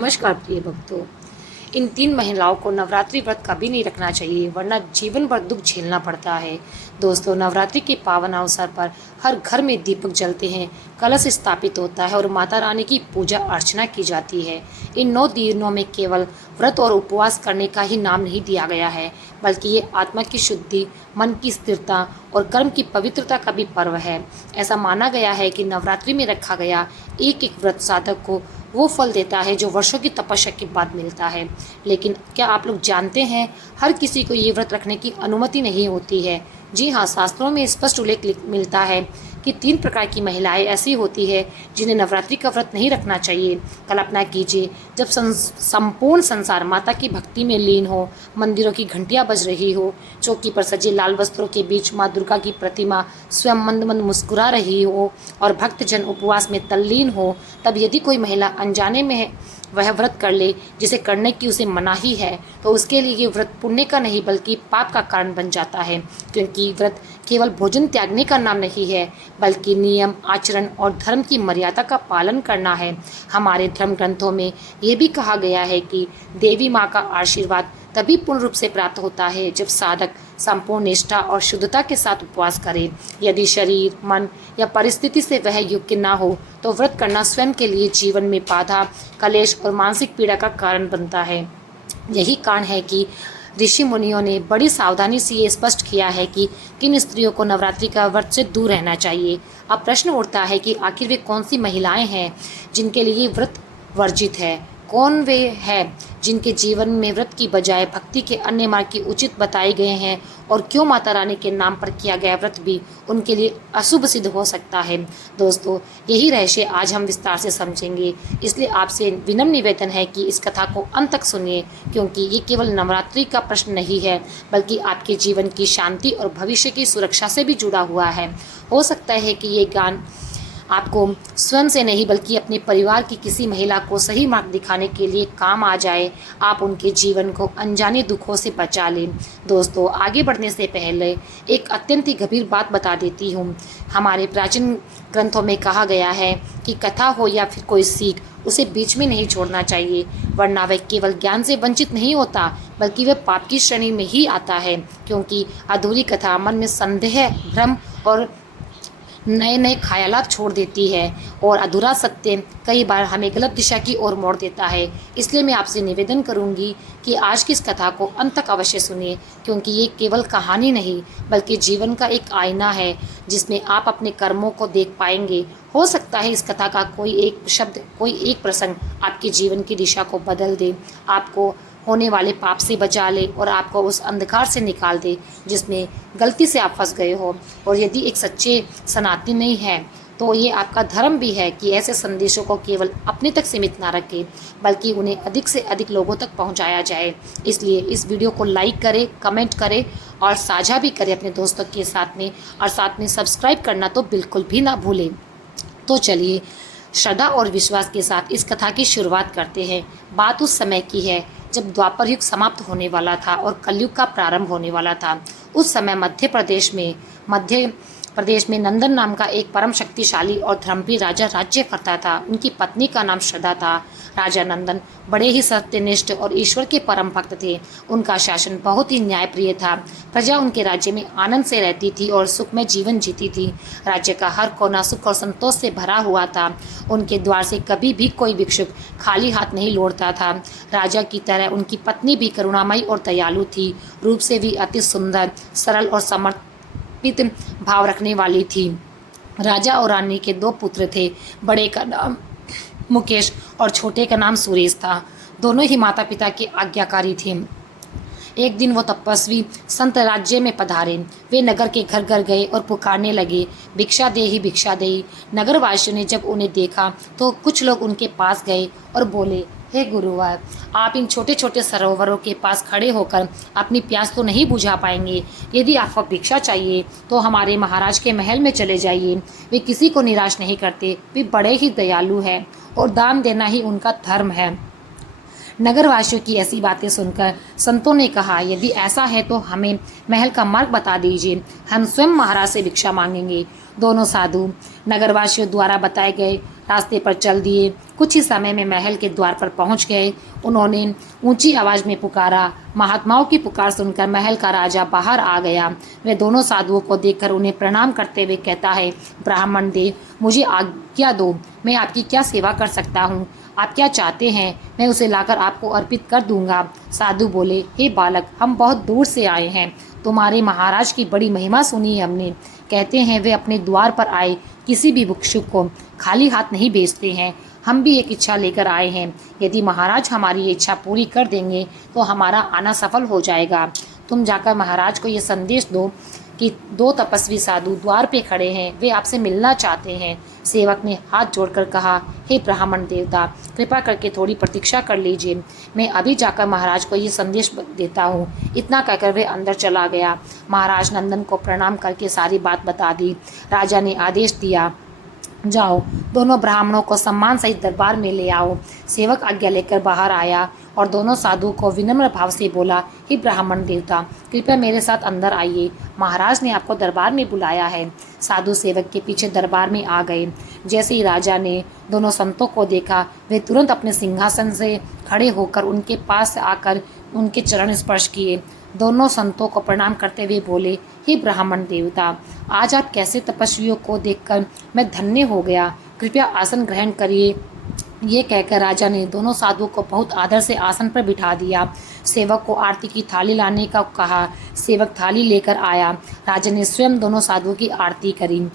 नमस्कार प्रिय भक्तों। इन 3 महिलाओं को नवरात्रि व्रत कभी नहीं रखना चाहिए, वरना जीवन भर दुख झेलना पड़ता है। दोस्तों, नवरात्रि के पावन अवसर पर हर घर में दीपक जलते हैं, कलश स्थापित होता है और माता रानी की पूजा अर्चना की जाती है। इन 9 दिनों में केवल व्रत और उपवास करने का ही नाम नहीं दिया गया है, बल्कि ये आत्मा की शुद्धि, मन की स्थिरता और कर्म की पवित्रता का भी पर्व है। ऐसा माना गया है कि नवरात्रि में रखा गया एक एक व्रत साधक को वो फल देता है जो वर्षों की तपस्या के बाद मिलता है। लेकिन क्या आप लोग जानते हैं, हर किसी को ये व्रत रखने की अनुमति नहीं होती है। जी हाँ, शास्त्रों में स्पष्ट उल्लेख मिलता है कि 3 प्रकार की महिलाएं ऐसी होती है जिन्हें नवरात्रि का व्रत नहीं रखना चाहिए। कल्पना कीजिए, जब संपूर्ण संसार माता की भक्ति में लीन हो, मंदिरों की घंटियां बज रही हो, चौकी पर सजे लाल वस्त्रों के बीच माँ दुर्गा की प्रतिमा स्वयं मंद मंद मुस्कुरा रही हो और भक्तजन उपवास में तल्लीन हो, तब यदि कोई महिला अनजाने में वह व्रत कर ले जिसे करने की उसे मनाही है, तो उसके लिए ये व्रत पुण्य का नहीं बल्कि पाप का कारण बन जाता है। क्योंकि व्रत केवल भोजन त्यागने का नाम नहीं है, बल्कि नियम, आचरण और धर्म की मर्यादा का पालन करना है। हमारे धर्म ग्रंथों में ये भी कहा गया है कि देवी माँ का आशीर्वाद तभी पूर्ण रूप से प्राप्त होता है जब साधक संपूर्ण निष्ठा और शुद्धता के साथ उपवास करे। यदि शरीर, मन या परिस्थिति से वह योग्य ना हो, तो व्रत करना स्वयं के लिए जीवन में बाधा, कलेश और मानसिक पीड़ा का कारण बनता है। यही कारण है कि ऋषि मुनियों ने बड़ी सावधानी से ये स्पष्ट किया है कि किन स्त्रियों को नवरात्रि का व्रत से दूर रहना चाहिए। अब प्रश्न उठता है कि आखिर वे कौन सी महिलाएं हैं जिनके लिए व्रत वर्जित है। कौन वे हैं जिनके जीवन में व्रत की बजाय भक्ति के अन्य मार्ग की उचित बताए गए हैं, और क्यों माता रानी के नाम पर किया गया व्रत भी उनके लिए अशुभ सिद्ध हो सकता है। दोस्तों, यही रहस्य आज हम विस्तार से समझेंगे, इसलिए आपसे विनम्र निवेदन है कि इस कथा को अंत तक सुनिए, क्योंकि ये केवल नवरात्रि का प्रश्न नहीं है, बल्कि आपके जीवन की शांति और भविष्य की सुरक्षा से भी जुड़ा हुआ है। हो सकता है कि ये ज्ञान आपको स्वयं से नहीं बल्कि अपने परिवार की किसी महिला को सही मार्ग दिखाने के लिए काम आ जाए। आप उनके जीवन को अनजाने दुखों से बचा लें। दोस्तों, आगे बढ़ने से पहले एक अत्यंत ही गंभीर बात बता देती हूँ। हमारे प्राचीन ग्रंथों में कहा गया है कि कथा हो या फिर कोई सीख, उसे बीच में नहीं छोड़ना चाहिए, वरना वह केवल ज्ञान से वंचित नहीं होता बल्कि वह पाप की श्रेणी में ही आता है। क्योंकि अधूरी कथा मन में संदेह, भ्रम और नए नए ख्यालात छोड़ देती है, और अधूरा सत्य कई बार हमें गलत दिशा की ओर मोड़ देता है। इसलिए मैं आपसे निवेदन करूंगी कि आज की इस कथा को अंत तक अवश्य सुनिए, क्योंकि ये केवल कहानी नहीं बल्कि जीवन का एक आईना है जिसमें आप अपने कर्मों को देख पाएंगे। हो सकता है इस कथा का कोई एक शब्द, कोई एक प्रसंग आपके जीवन की दिशा को बदल दे, आपको होने वाले पाप से बचा ले और आपको उस अंधकार से निकाल दे जिसमें गलती से आप फंस गए हो। और यदि एक सच्चे सनातनी नहीं है, तो ये आपका धर्म भी है कि ऐसे संदेशों को केवल अपने तक सीमित ना रखें, बल्कि उन्हें अधिक से अधिक लोगों तक पहुंचाया जाए। इसलिए इस वीडियो को लाइक करें, कमेंट करें और साझा भी करें अपने दोस्तों के साथ में, और साथ में सब्सक्राइब करना तो बिल्कुल भी ना भूलें। तो चलिए श्रद्धा और विश्वास के साथ इस कथा की शुरुआत करते हैं। बात उस समय की है जब द्वापर युग समाप्त होने वाला था और कलयुग का प्रारंभ होने वाला था। उस समय मध्य प्रदेश में नंदन नाम का एक परम शक्तिशाली और धर्मप्रिय राजा राज्य करता था। उनकी पत्नी का नाम श्रद्धा था। राजा नंदन बड़े ही सत्यनिष्ठ और ईश्वर के परम भक्त थे। उनका शासन बहुत ही न्यायप्रिय था। प्रजा उनके राज्य में आनंद से रहती थी और सुखमय जीवन जीती थी। राज्य का हर कोना सुख और संतोष से भरा हुआ था। उनके द्वार से कभी भी कोई भिक्षुक खाली हाथ नहीं लौटता था। राजा की तरह उनकी पत्नी भी करुणामयी और दयालु थी। रूप से भी अति सुंदर, सरल और समर्पित भाव रखने वाली थी। राजा और रानी के 2 पुत्र थे। बड़े का नाम मुकेश और छोटे का नाम सुरेश था। दोनों ही माता पिता के आज्ञाकारी थे। एक दिन वो तपस्वी संत राज्य में पधारे। वे नगर के घर घर गए और पुकारने लगे, भिक्षा दे ही भिक्षा दे। नगरवासियों ने जब उन्हें देखा तो कुछ लोग उनके पास गए और बोले, हे गुरुवर, आप इन छोटे छोटे सरोवरों के पास खड़े होकर अपनी प्यास तो नहीं बुझा पाएंगे। यदि आपको भिक्षा चाहिए तो हमारे महाराज के महल में चले जाइए। वे किसी को निराश नहीं करते, वे बड़े ही दयालु हैं और दान देना ही उनका धर्म है। नगरवासियों की ऐसी बातें सुनकर संतों ने कहा, यदि ऐसा है तो हमें महल का मार्ग बता दीजिए, हम स्वयं महाराज से भिक्षा मांगेंगे। दोनों साधु नगरवासियों द्वारा बताए गए रास्ते पर चल दिए कुछ ही समय में महल के द्वार पर पहुंच गए। उन्होंने ऊंची आवाज में पुकारा। महात्माओं की पुकार सुनकर महल का राजा बाहर आ गया। वे दोनों साधुओं को देखकर उन्हें प्रणाम करते हुए कहता है, ब्राह्मण देव, मुझे आज्ञा दो, मैं आपकी क्या सेवा कर सकता हूँ? आप क्या चाहते हैं, मैं उसे लाकर आपको अर्पित कर दूंगा। साधु बोले, हे बालक, हम बहुत दूर से आए हैं। तुम्हारे महाराज की बड़ी महिमा सुनी है हमने। कहते हैं वे अपने द्वार पर आए किसी भी भिक्षुक को खाली हाथ नहीं भेजते हैं। हम भी एक इच्छा लेकर आए हैं। यदि महाराज हमारी इच्छा पूरी कर देंगे तो हमारा आना सफल हो जाएगा। तुम जाकर महाराज को ये संदेश दो कि दो तपस्वी साधु द्वार पे खड़े हैं, वे आपसे मिलना चाहते हैं। सेवक ने हाथ जोड़कर कहा, हे ब्राह्मण देवता, कृपा करके थोड़ी प्रतीक्षा कर लीजिए, मैं अभी जाकर महाराज को ये संदेश देता हूँ। इतना कहकर वे अंदर चला गया। महाराज नंदन को प्रणाम करके सारी बात बता दी। राजा ने आदेश दिया, जाओ, दोनों ब्राह्मणों को सम्मान सहित दरबार में ले आओ। सेवक आज्ञा लेकर बाहर आया और दोनों साधु को विनम्र भाव से बोला, हे ब्राह्मण देवता, कृपया मेरे साथ अंदर आइए, महाराज ने आपको दरबार में बुलाया है। साधु सेवक के पीछे दरबार में आ गए। जैसे ही राजा ने दोनों संतों को देखा, वे तुरंत अपने सिंहासन से खड़े होकर उनके पास आकर उनके चरण स्पर्श किए। दोनों संतों को प्रणाम करते हुए बोले, हे ब्राह्मण देवता, आज आप कैसे तपस्वियों को देखकर मैं धन्य हो गया, कृपया आसन ग्रहण करिए। ये कहकर राजा ने दोनों साधुओं को बहुत आदर से आसन पर बिठा दिया। सेवक को आरती की थाली लाने का कहा। सेवक थाली लेकर आया। राजा ने स्वयं दोनों साधुओं की आरती करी,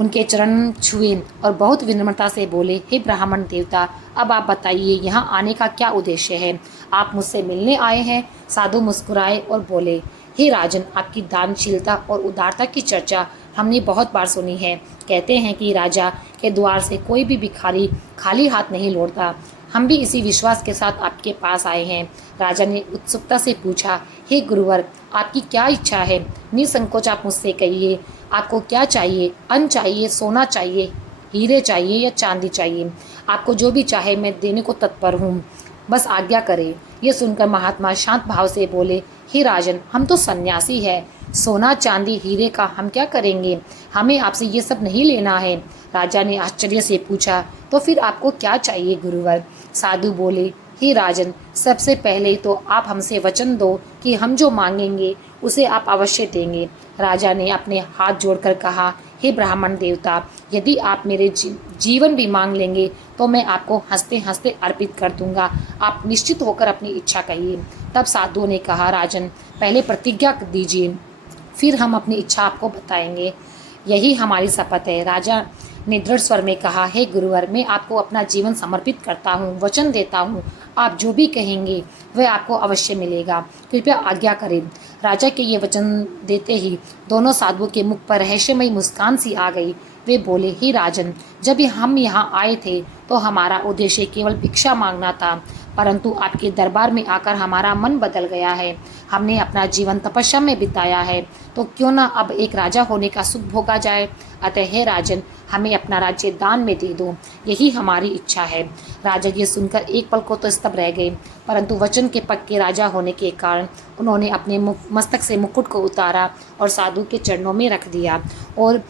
उनके चरण छुए और बहुत विनम्रता से बोले, हे ब्राह्मण देवता, अब आप बताइए यहाँ आने का क्या उद्देश्य है? आप मुझसे मिलने आए हैं? साधु मुस्कुराए और बोले, हे राजन, आपकी दानशीलता और उदारता की चर्चा हमने बहुत बार सुनी है। कहते हैं कि राजा के द्वार से कोई भी भिखारी खाली हाथ नहीं लौटता। हम भी इसी विश्वास के साथ आपके पास आए हैं। राजा ने उत्सुकता से पूछा, हे गुरुवर, आपकी क्या इच्छा है? निसंकोच आप मुझसे कहिए, आपको क्या चाहिए? अन्न चाहिए, सोना चाहिए, हीरे चाहिए या चांदी चाहिए? आपको जो भी चाहे मैं देने को तत्पर हूँ, बस आज्ञा करें। ये सुनकर महात्मा शांत भाव से बोले, हे राजन, हम तो सन्यासी हैं, सोना चांदी हीरे का हम क्या करेंगे? हमें आपसे ये सब नहीं लेना है। राजा ने आश्चर्य से पूछा, तो फिर आपको क्या चाहिए गुरुवर? साधु बोले, हे राजन, सबसे पहले तो आप हमसे वचन दो कि हम जो मांगेंगे उसे आप अवश्य देंगे। राजा ने अपने हाथ जोड़कर कहा, हे ब्राह्मण देवता, यदि आप मेरे जीवन भी मांग लेंगे तो मैं आपको हंसते हंसते अर्पित कर दूंगा। आप निश्चित होकर अपनी इच्छा कहिए। तब साधुओं ने कहा, राजन, पहले प्रतिज्ञा दीजिए, फिर हम अपनी इच्छा आपको बताएंगे। यही हमारी शपथ है। राजा ने दृढ़ स्वर में कहा, हे गुरुवर, मैं आपको अपना जीवन समर्पित करता हूँ, वचन देता हूँ, आप जो भी कहेंगे वह आपको अवश्य मिलेगा, कृपया आज्ञा करें। राजा के ये वचन देते ही दोनों साधुओं के मुख पर रहस्यमयी मुस्कान सी आ गई। वे बोले, हे राजन, जब हम यहाँ आए थे तो हमारा उद्देश्य केवल भिक्षा मांगना था, परंतु आपके दरबार में आकर हमारा मन बदल गया है। हमने अपना जीवन तपस्या में बिताया है, तो क्यों ना अब एक राजा होने का सुख भोगा जाए। अतः हे राजन, हमें अपना राज्य दान में दे दो, यही हमारी इच्छा है। राजा ये सुनकर एक पल को तो स्तब्ध रह गए, परंतु वचन के पक्के राजा होने के कारण उन्होंने अपने मस्तक से मुकुट को उतारा और साधु के चरणों में रख दिया और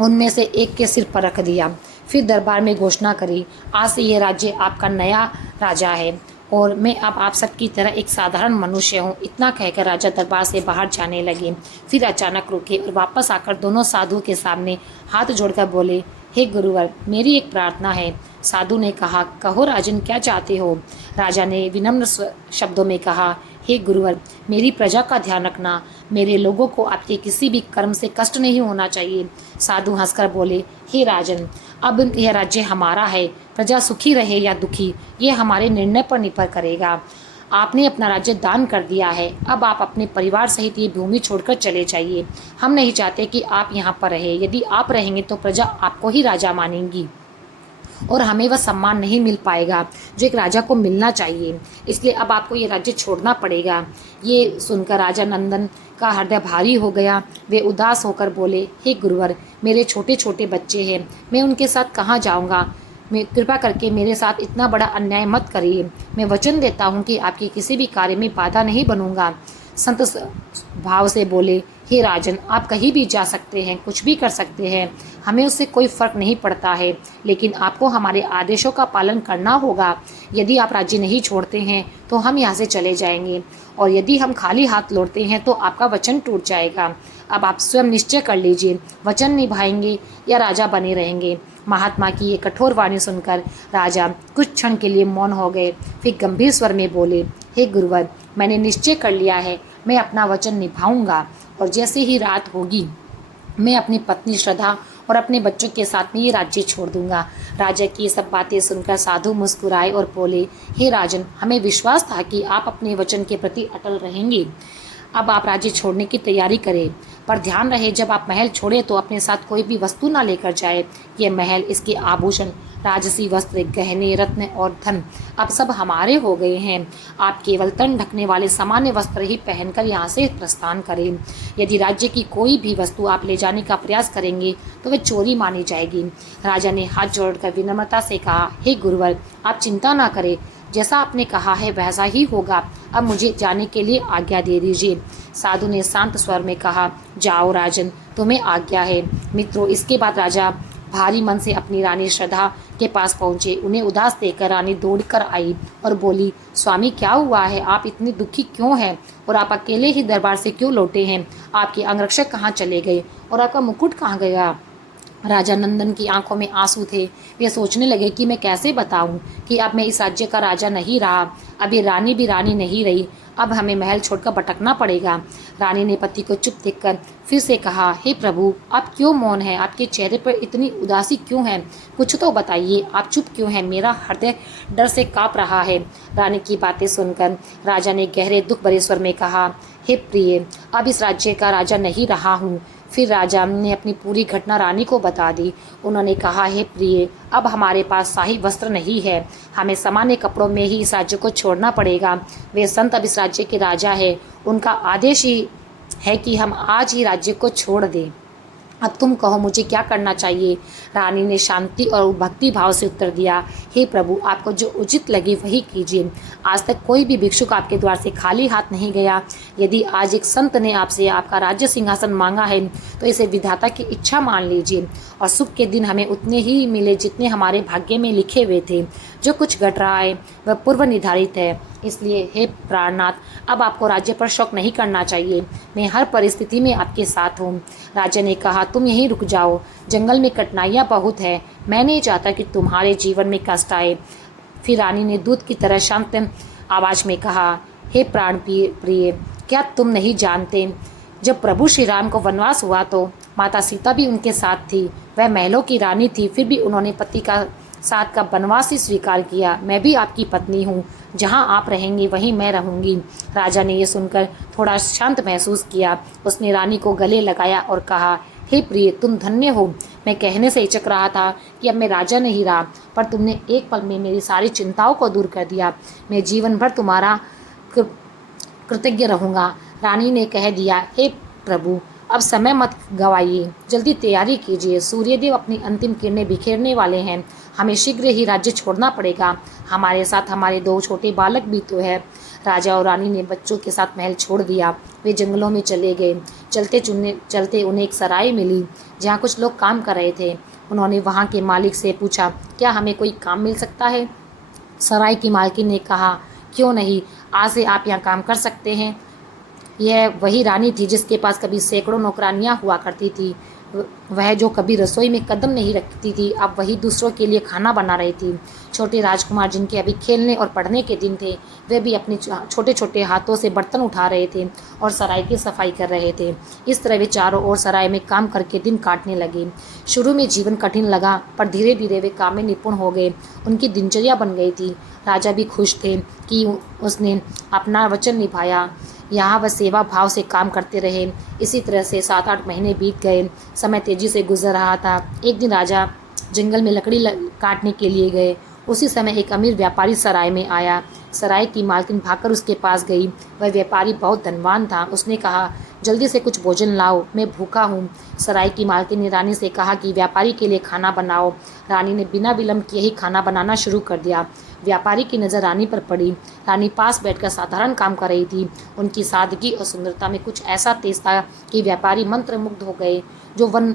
उनमें से एक के सिर पर रख दिया। फिर दरबार में घोषणा करी, आज से ये राज्य आपका नया राजा है और मैं अब आप सबकी तरह एक साधारण मनुष्य हूँ। इतना कहकर राजा दरबार से बाहर जाने लगे। फिर अचानक रुके और वापस आकर दोनों साधुओं के सामने हाथ जोड़कर बोले, हे गुरुवर, मेरी एक प्रार्थना है। साधु ने कहा, कहो राजन, क्या चाहते हो? राजा ने विनम्र शब्दों में कहा, हे गुरुवर, मेरी प्रजा का ध्यान रखना, मेरे लोगों को आपके किसी भी कर्म से कष्ट नहीं होना चाहिए। साधु हंसकर बोले, हे राजन, अब यह राज्य हमारा है, प्रजा सुखी रहे या दुखी ये हमारे निर्णय पर निर्भर करेगा। आपने अपना राज्य दान कर दिया है, अब आप अपने परिवार सहित ये भूमि छोड़कर चले जाइए। हम नहीं चाहते कि आप यहाँ पर रहे। यदि आप रहेंगे तो प्रजा आपको ही राजा मानेगी और हमें वह सम्मान नहीं मिल पाएगा जो एक राजा को मिलना चाहिए। इसलिए अब आपको ये राज्य छोड़ना पड़ेगा। ये सुनकर राजा नंदन का हृदय भारी हो गया। वे उदास होकर बोले, हे गुरुवर, मेरे छोटे छोटे बच्चे हैं, मैं उनके साथ कहाँ जाऊँगा? मैं कृपा करके मेरे साथ इतना बड़ा अन्याय मत करिए। मैं वचन देता हूँ कि आपके किसी भी कार्य में बाधा नहीं बनूंगा। संत भाव से बोले, हे राजन, आप कहीं भी जा सकते हैं, कुछ भी कर सकते हैं, हमें उससे कोई फर्क नहीं पड़ता है, लेकिन आपको हमारे आदेशों का पालन करना होगा। यदि आप राज्य नहीं छोड़ते हैं तो हम यहाँ से चले जाएंगे, और यदि हम खाली हाथ लौटते हैं तो आपका वचन टूट जाएगा। अब आप स्वयं निश्चय कर लीजिए, वचन निभाएंगे या राजा बने रहेंगे। महात्मा की ये कठोर वाणी सुनकर राजा कुछ क्षण के लिए मौन हो गए, फिर गंभीर स्वर में बोले, हे गुरुवर, मैंने निश्चय कर लिया है, मैं अपना वचन निभाऊंगा, और जैसे ही रात होगी मैं अपनी पत्नी श्रद्धा और अपने बच्चों के साथ में ये राज्य छोड़ दूंगा। राजा की ये सब बातें सुनकर साधु मुस्कुराए और बोले, हे राजन, हमें विश्वास था कि आप अपने वचन के प्रति अटल रहेंगे। अब आप राज्य छोड़ने की तैयारी करें, पर ध्यान रहे जब आप महल छोड़े तो अपने साथ कोई भी वस्तु ना लेकर जाए। ये महल, इसके आभूषण, राजसी वस्त्र, गहने, रत्न और धन अब सब हमारे हो गए हैं। आप केवल तन ढकने वाले सामान्य वस्त्र ही पहनकर यहाँ से प्रस्थान करें। यदि राज्य की कोई भी वस्तु आप ले जाने का प्रयास करेंगे तो वह चोरी मानी जाएगी। राजा ने हाथ जोड़कर विनम्रता से कहा, हे गुरुवर, आप चिंता ना करें, जैसा आपने कहा है वैसा ही होगा। अब मुझे जाने के लिए आज्ञा दे दीजिए। साधु ने शांत स्वर में कहा, जाओ राजन, तुम्हें आज्ञा है। मित्रों, इसके बाद राजा भारी मन से अपनी रानी श्रद्धा के पास पहुंचे। उन्हें उदास देखकर रानी दौड़कर आई और बोली, स्वामी, क्या हुआ है? आप इतनी दुखी क्यों हैं? और आप अकेले ही दरबार से क्यों लौटे हैं? आपके अंगरक्षक कहाँ चले गए और आपका मुकुट कहाँ गया? राजा नंदन की आंखों में आंसू थे। वे सोचने लगे कि मैं कैसे बताऊं कि अब मैं इस राज्य का राजा नहीं रहा, अब ये रानी भी रानी नहीं रही, अब हमें महल छोड़कर भटकना पड़ेगा। रानी ने पति को चुप देखकर फिर से कहा, हे प्रभु, आप क्यों मौन हैं? आपके चेहरे पर इतनी उदासी क्यों है? कुछ तो बताइए, आप चुप क्यों हैं? मेरा हृदय डर से काँप रहा है। रानी की बातें सुनकर राजा ने गहरे दुख भरे स्वर में कहा, हे प्रिय, अब इस राज्य का राजा नहीं रहा हूँ। फिर राजा ने अपनी पूरी घटना रानी को बता दी। उन्होंने कहा, हे प्रिय, अब हमारे पास शाही वस्त्र नहीं है, हमें सामान्य कपड़ों में ही इस राज्य को छोड़ना पड़ेगा। वे संत अब इस राज्य के राजा है, उनका आदेश ही है कि हम आज ही राज्य को छोड़ दें। अब तुम कहो, मुझे क्या करना चाहिए? रानी ने शांति और भक्ति भाव से उत्तर दिया, हे प्रभु, आपको जो उचित लगे वही कीजिए। आज तक कोई भी भिक्षुक आपके द्वार से खाली हाथ नहीं गया। यदि आज एक संत ने आपसे आपका राज्य सिंहासन मांगा है तो इसे विधाता की इच्छा मान लीजिए, और सुख के दिन हमें उतने ही मिले जितने हमारे भाग्य में लिखे हुए थे। जो कुछ घट रहा है वह पूर्व निर्धारित है, इसलिए हे प्राणनाथ, अब आपको राज्य पर शौक नहीं करना चाहिए। मैं हर परिस्थिति में आपके साथ हूँ। राजा ने कहा, तुम यहीं रुक जाओ, जंगल में कठिनाइयाँ बहुत है, मैं नहीं चाहता कि तुम्हारे जीवन में कष्ट आए। फिर रानी ने दूत की तरह शांत आवाज़ में कहा, हे प्राण प्रिय, क्या तुम नहीं जानते, जब प्रभु श्री राम को वनवास हुआ तो माता सीता भी उनके साथ थी। वह महलों की रानी थी, फिर भी उन्होंने पति का साथ का वनवास ही स्वीकार किया। मैं भी आपकी पत्नी हूँ, जहाँ आप रहेंगी वहीं मैं रहूँगी। राजा ने यह सुनकर थोड़ा शांत महसूस किया। उसने रानी को गले लगाया और कहा, हे प्रिय, तुम धन्य हो। मैं कहने से हिचक रहा था कि अब मैं राजा नहीं रहा, पर तुमने एक पल में मेरी सारी चिंताओं को दूर कर दिया। मैं जीवन भर तुम्हारा कृतज्ञ रहूँगा। रानी ने कह दिया, हे प्रभु, अब समय मत गवाइए, जल्दी तैयारी कीजिए। सूर्यदेव अपनी अंतिम किरणें बिखेरने वाले हैं, हमें शीघ्र ही राज्य छोड़ना पड़ेगा। हमारे साथ हमारे 2 छोटे बालक भी तो है। राजा और रानी ने बच्चों के साथ महल छोड़ दिया। वे जंगलों में चले गए। चलते उन्हें एक सराय मिली जहाँ कुछ लोग काम कर रहे थे। उन्होंने वहाँ के मालिक से पूछा, क्या हमें कोई काम मिल सकता है? सराय की मालकिन ने कहा, क्यों नहीं, आज से आप यहाँ काम कर सकते हैं। यह वही रानी थी जिसके पास कभी सैकड़ों नौकरानियाँ हुआ करती थी। वह जो कभी रसोई में कदम नहीं रखती थी, अब वही दूसरों के लिए खाना बना रही थी। छोटे राजकुमार जिनके अभी खेलने और पढ़ने के दिन थे, वे भी अपने छोटे छोटे हाथों से बर्तन उठा रहे थे और सराय की सफाई कर रहे थे। इस तरह वे चारों ओर सराय में काम करके दिन काटने लगे। शुरू में जीवन कठिन लगा, पर धीरे धीरे वे काम में निपुण हो गए। उनकी दिनचर्या बन गई थी। राजा भी खुश थे कि उसने अपना वचन निभाया। यहाँ वह सेवा भाव से काम करते रहे। इसी तरह से 7-8 महीने बीत गए। समय तेजी से गुजर रहा था। एक दिन राजा जंगल में लकड़ी काटने के लिए गए। उसी समय एक अमीर व्यापारी सराय में आया। सराय की मालकिन भागकर उसके पास गई। वह व्यापारी बहुत धनवान था। उसने कहा, जल्दी से कुछ भोजन लाओ, मैं भूखा हूँ। सराय की मालकिन ने रानी से कहा कि व्यापारी के लिए खाना बनाओ। रानी ने बिना विलम्ब किए ही खाना बनाना शुरू कर दिया। व्यापारी की नज़र रानी पर पड़ी। रानी पास बैठकर साधारण काम कर रही थी। उनकी सादगी और सुंदरता में कुछ ऐसा तेज था कि व्यापारी मंत्रमुग्ध हो गए। जो वन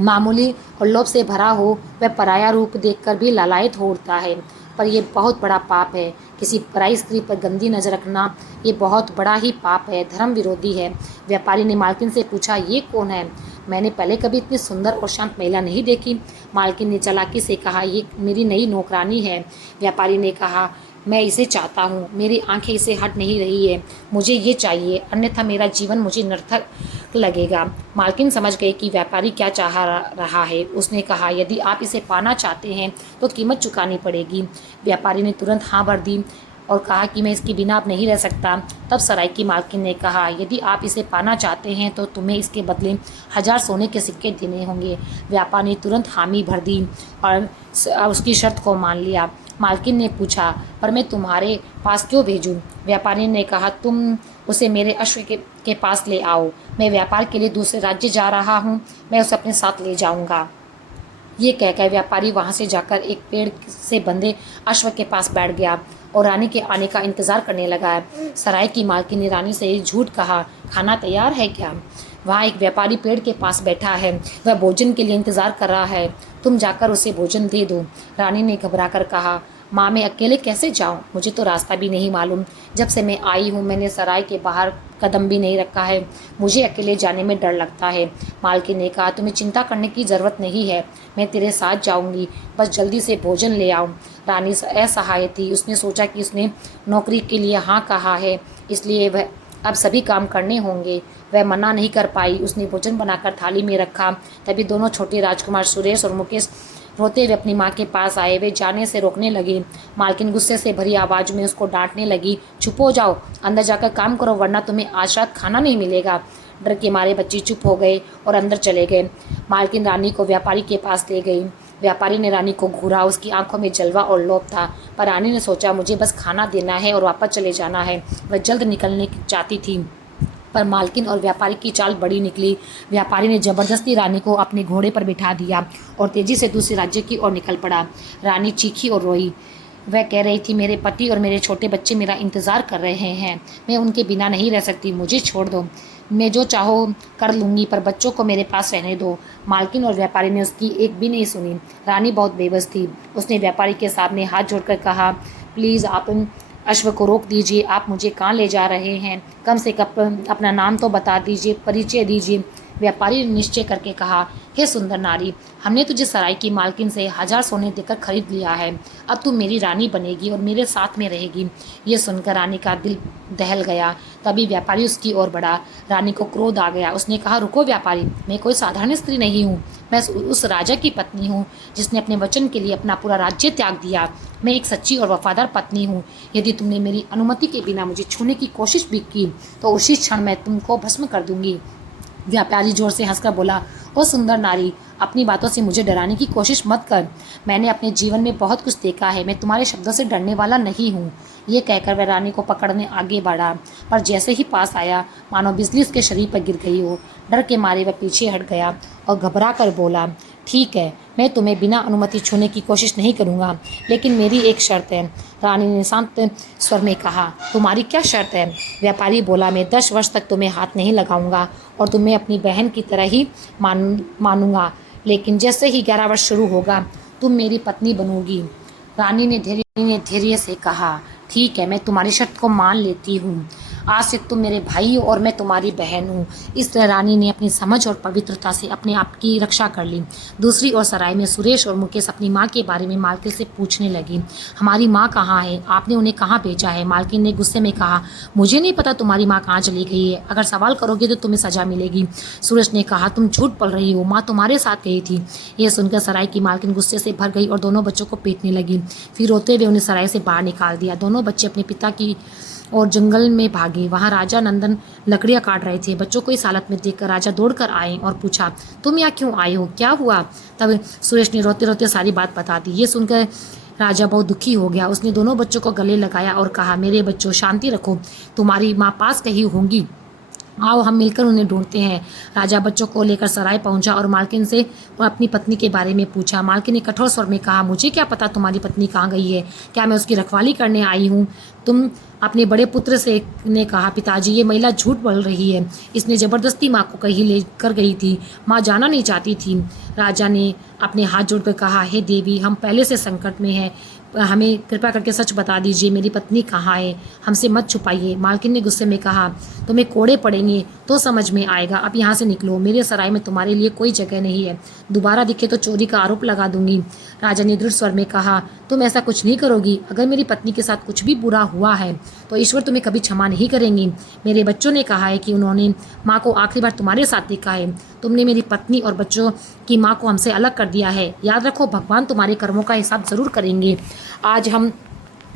मामूली और लोभ से भरा हो, वह पराया रूप देखकर भी लालायित हो उठता है। पर यह बहुत बड़ा पाप है। किसी पराई स्त्री पर गंदी नज़र रखना ये बहुत बड़ा ही पाप है, धर्म विरोधी है। व्यापारी ने मालकिन से पूछा, ये कौन है? मैंने पहले कभी इतनी सुंदर और शांत महिला नहीं देखी। मालकिन ने चालाकी से कहा, ये मेरी नई नौकरानी है। व्यापारी ने कहा, मैं इसे चाहता हूँ, मेरी आंखें इसे हट नहीं रही है, मुझे ये चाहिए, अन्यथा मेरा जीवन मुझे निरर्थक लगेगा। मालकिन समझ गई कि व्यापारी क्या चाह रहा है। उसने कहा, यदि आप इसे पाना चाहते हैं तो कीमत चुकानी पड़ेगी। व्यापारी ने तुरंत हाँ भर दी और कहा कि मैं इसके बिना अब नहीं रह सकता। तब सराय की मालकिन ने कहा, यदि आप इसे पाना चाहते हैं तो तुम्हें इसके बदले 1000 सोने के सिक्के देने होंगे। व्यापारी ने तुरंत हामी भर दी और उसकी शर्त को मान लिया। मालकिन ने पूछा, पर मैं तुम्हारे पास क्यों भेजूं? व्यापारी ने कहा, तुम उसे मेरे अश्व के पास ले आओ। मैं व्यापार के लिए दूसरे राज्य जा रहा हूँ, मैं उसे अपने साथ ले जाऊँगा। ये कहकर व्यापारी वहाँ से जाकर एक पेड़ से बंधे अश्व के पास बैठ गया और रानी के आने का इंतज़ार करने लगा। सराय की मालकिन ने रानी से झूठ कहा, खाना तैयार है क्या? वहाँ एक व्यापारी पेड़ के पास बैठा है, वह भोजन के लिए इंतज़ार कर रहा है, तुम जाकर उसे भोजन दे दो। रानी ने घबराकर कहा, माँ मैं अकेले कैसे जाऊँ? मुझे तो रास्ता भी नहीं मालूम। जब से मैं आई हूँ मैंने सराय के बाहर कदम भी नहीं रखा है, मुझे अकेले जाने में डर लगता है। मालकिन ने कहा, तुम्हें चिंता करने की ज़रूरत नहीं है, मैं तेरे साथ जाऊँगी, बस जल्दी से भोजन ले आओ। रानी असहाय थी। उसने सोचा कि उसने नौकरी के लिए हाँ कहा है, इसलिए वह अब सभी काम करने होंगे। वह मना नहीं कर पाई। उसने भोजन बनाकर थाली में रखा। तभी दोनों छोटे राजकुमार सुरेश और मुकेश रोते हुए अपनी माँ के पास आए। वे जाने से रोकने लगे। मालकिन गुस्से से भरी आवाज़ में उसको डांटने लगी, चुप हो जाओ, अंदर जाकर काम करो वरना तुम्हें आज रात खाना नहीं मिलेगा। डर के मारे बच्चे चुप हो गए और अंदर चले गए। मालकिन रानी को व्यापारी के पास ले गई। व्यापारी ने रानी को घूरा। उसकी आंखों में जलवा और लोभ था, पर रानी ने सोचा मुझे बस खाना देना है और वापस चले जाना है। वह जल्द निकलने चाहती थी, पर मालकिन और व्यापारी की चाल बड़ी निकली। व्यापारी ने जबरदस्ती रानी को अपने घोड़े पर बिठा दिया और तेजी से दूसरे राज्य की ओर निकल पड़ा। रानी चीखी और रोई। वह कह रही थी, मेरे पति और मेरे छोटे बच्चे मेरा इंतज़ार कर रहे हैं, मैं उनके बिना नहीं रह सकती, मुझे छोड़ दो, मैं जो चाहो कर लूँगी, पर बच्चों को मेरे पास रहने दो। मालकिन और व्यापारी ने उसकी एक भी नहीं सुनी। रानी बहुत बेबस थी। उसने व्यापारी के सामने हाथ जोड़कर कहा, प्लीज़ आप अश्व को रोक दीजिए, आप मुझे कहाँ ले जा रहे हैं? कम से कम अपना नाम तो बता दीजिए, परिचय दीजिए। व्यापारी ने निश्चय करके कहा, हे सुंदर नारी, हमने तुझे सराय की मालकिन से 1000 सोने देकर खरीद लिया है। अब तू मेरी रानी बनेगी और मेरे साथ में रहेगी। ये सुनकर रानी का दिल दहल गया। तभी व्यापारी उसकी ओर बढ़ा। रानी को क्रोध आ गया। उसने कहा, रुको व्यापारी, मैं कोई साधारण स्त्री नहीं हूँ, मैं उस राजा की पत्नी हूँ जिसने अपने वचन के लिए अपना पूरा राज्य त्याग दिया। मैं एक सच्ची और वफादार पत्नी हूँ। यदि तुमने मेरी अनुमति के बिना मुझे छूने की कोशिश भी की तो उसी क्षण मैं तुमको भस्म कर दूंगी। व्यापारी जोर से हंसकर बोला, ओ सुंदर नारी, अपनी बातों से मुझे डराने की कोशिश मत कर। मैंने अपने जीवन में बहुत कुछ देखा है, मैं तुम्हारे शब्दों से डरने वाला नहीं हूँ। ये कहकर वह रानी को पकड़ने आगे बढ़ा, पर जैसे ही पास आया मानो बिजली उसके शरीर पर गिर गई हो। डर के मारे वह पीछे हट गया और घबरा कर बोला, ठीक है, मैं तुम्हें बिना अनुमति छूने की कोशिश नहीं करूँगा, लेकिन मेरी एक शर्त है। रानी ने शांत स्वर में कहा, तुम्हारी क्या शर्त है? व्यापारी बोला, मैं 10 वर्ष तक तुम्हें हाथ नहीं लगाऊंगा और तुम्हें अपनी बहन की तरह ही मानूंगा, लेकिन जैसे ही 11 वर्ष शुरू होगा तुम मेरी पत्नी बनोगी। रानी ने धैर्य से कहा, ठीक है, मैं तुम्हारी शर्त को मान लेती हूँ। आज से तुम मेरे भाई हो और मैं तुम्हारी बहन हूँ। इस तरह रानी ने अपनी समझ और पवित्रता से अपने आप की रक्षा कर ली। दूसरी ओर सराय में सुरेश और मुकेश अपनी माँ के बारे में मालकिन से पूछने लगी, हमारी माँ कहाँ है? आपने उन्हें कहाँ भेजा है? मालकिन ने गुस्से में कहा, मुझे नहीं पता तुम्हारी माँ कहाँ चली गई है, अगर सवाल करोगे तो तुम्हें सजा मिलेगी। सुरेश ने कहा, तुम झूठ बोल रही हो, माँ तुम्हारे साथ गई थी। यह सुनकर सराय की मालकिन गुस्से से भर गई और दोनों बच्चों को पीटने लगी। फिर रोते हुए उन्हें सराय से बाहर निकाल दिया। दोनों बच्चे अपने पिता की और जंगल में भागे। वहाँ राजा नंदन लकड़ियाँ काट रहे थे। बच्चों को इस हालत में देखकर राजा दौड़कर आए और पूछा, तुम यहाँ क्यों आए हो, क्या हुआ? तब सुरेश ने रोते रोते सारी बात बता दी। ये सुनकर राजा बहुत दुखी हो गया। उसने दोनों बच्चों को गले लगाया और कहा, मेरे बच्चों शांति रखो, तुम्हारी माँ पास कहीं होंगी, आओ हम मिलकर उन्हें ढूंढते हैं। राजा बच्चों को लेकर सराय पहुंचा और मालकिन से और अपनी पत्नी के बारे में पूछा। मालकिन ने कठोर स्वर में कहा, मुझे क्या पता तुम्हारी पत्नी कहाँ गई है, क्या मैं उसकी रखवाली करने आई हूँ। तुम अपने बड़े पुत्र से ने कहा, पिताजी ये महिला झूठ बोल रही है, इसने जबरदस्ती माँ को कहीं ले कर गई थी, माँ जाना नहीं चाहती थी। राजा ने अपने हाथ जोड़कर कहा, हे देवी, हम पहले से संकट में हैं, हमें कृपा करके सच बता दीजिए, मेरी पत्नी कहाँ है, हमसे मत छुपाइए। मालकिन ने गुस्से में कहा, तुम्हें कोड़े पड़ेंगे तो समझ में आएगा, अब यहाँ से निकलो, मेरे सराय में तुम्हारे लिए कोई जगह नहीं है, दोबारा दिखे तो चोरी का आरोप लगा दूंगी। राजा ने दृढ़ स्वर में कहा, तुम ऐसा कुछ नहीं करोगी, अगर मेरी पत्नी के साथ कुछ भी बुरा हुआ है तो ईश्वर तुम्हें कभी क्षमा नहीं करेंगी। मेरे बच्चों ने कहा है कि उन्होंने माँ को आखिरी बार तुम्हारे साथ देखा है, तुमने मेरी पत्नी और बच्चों की माँ को हमसे अलग कर दिया है, याद रखो भगवान तुम्हारे कर्मों का हिसाब जरूर करेंगे। आज हम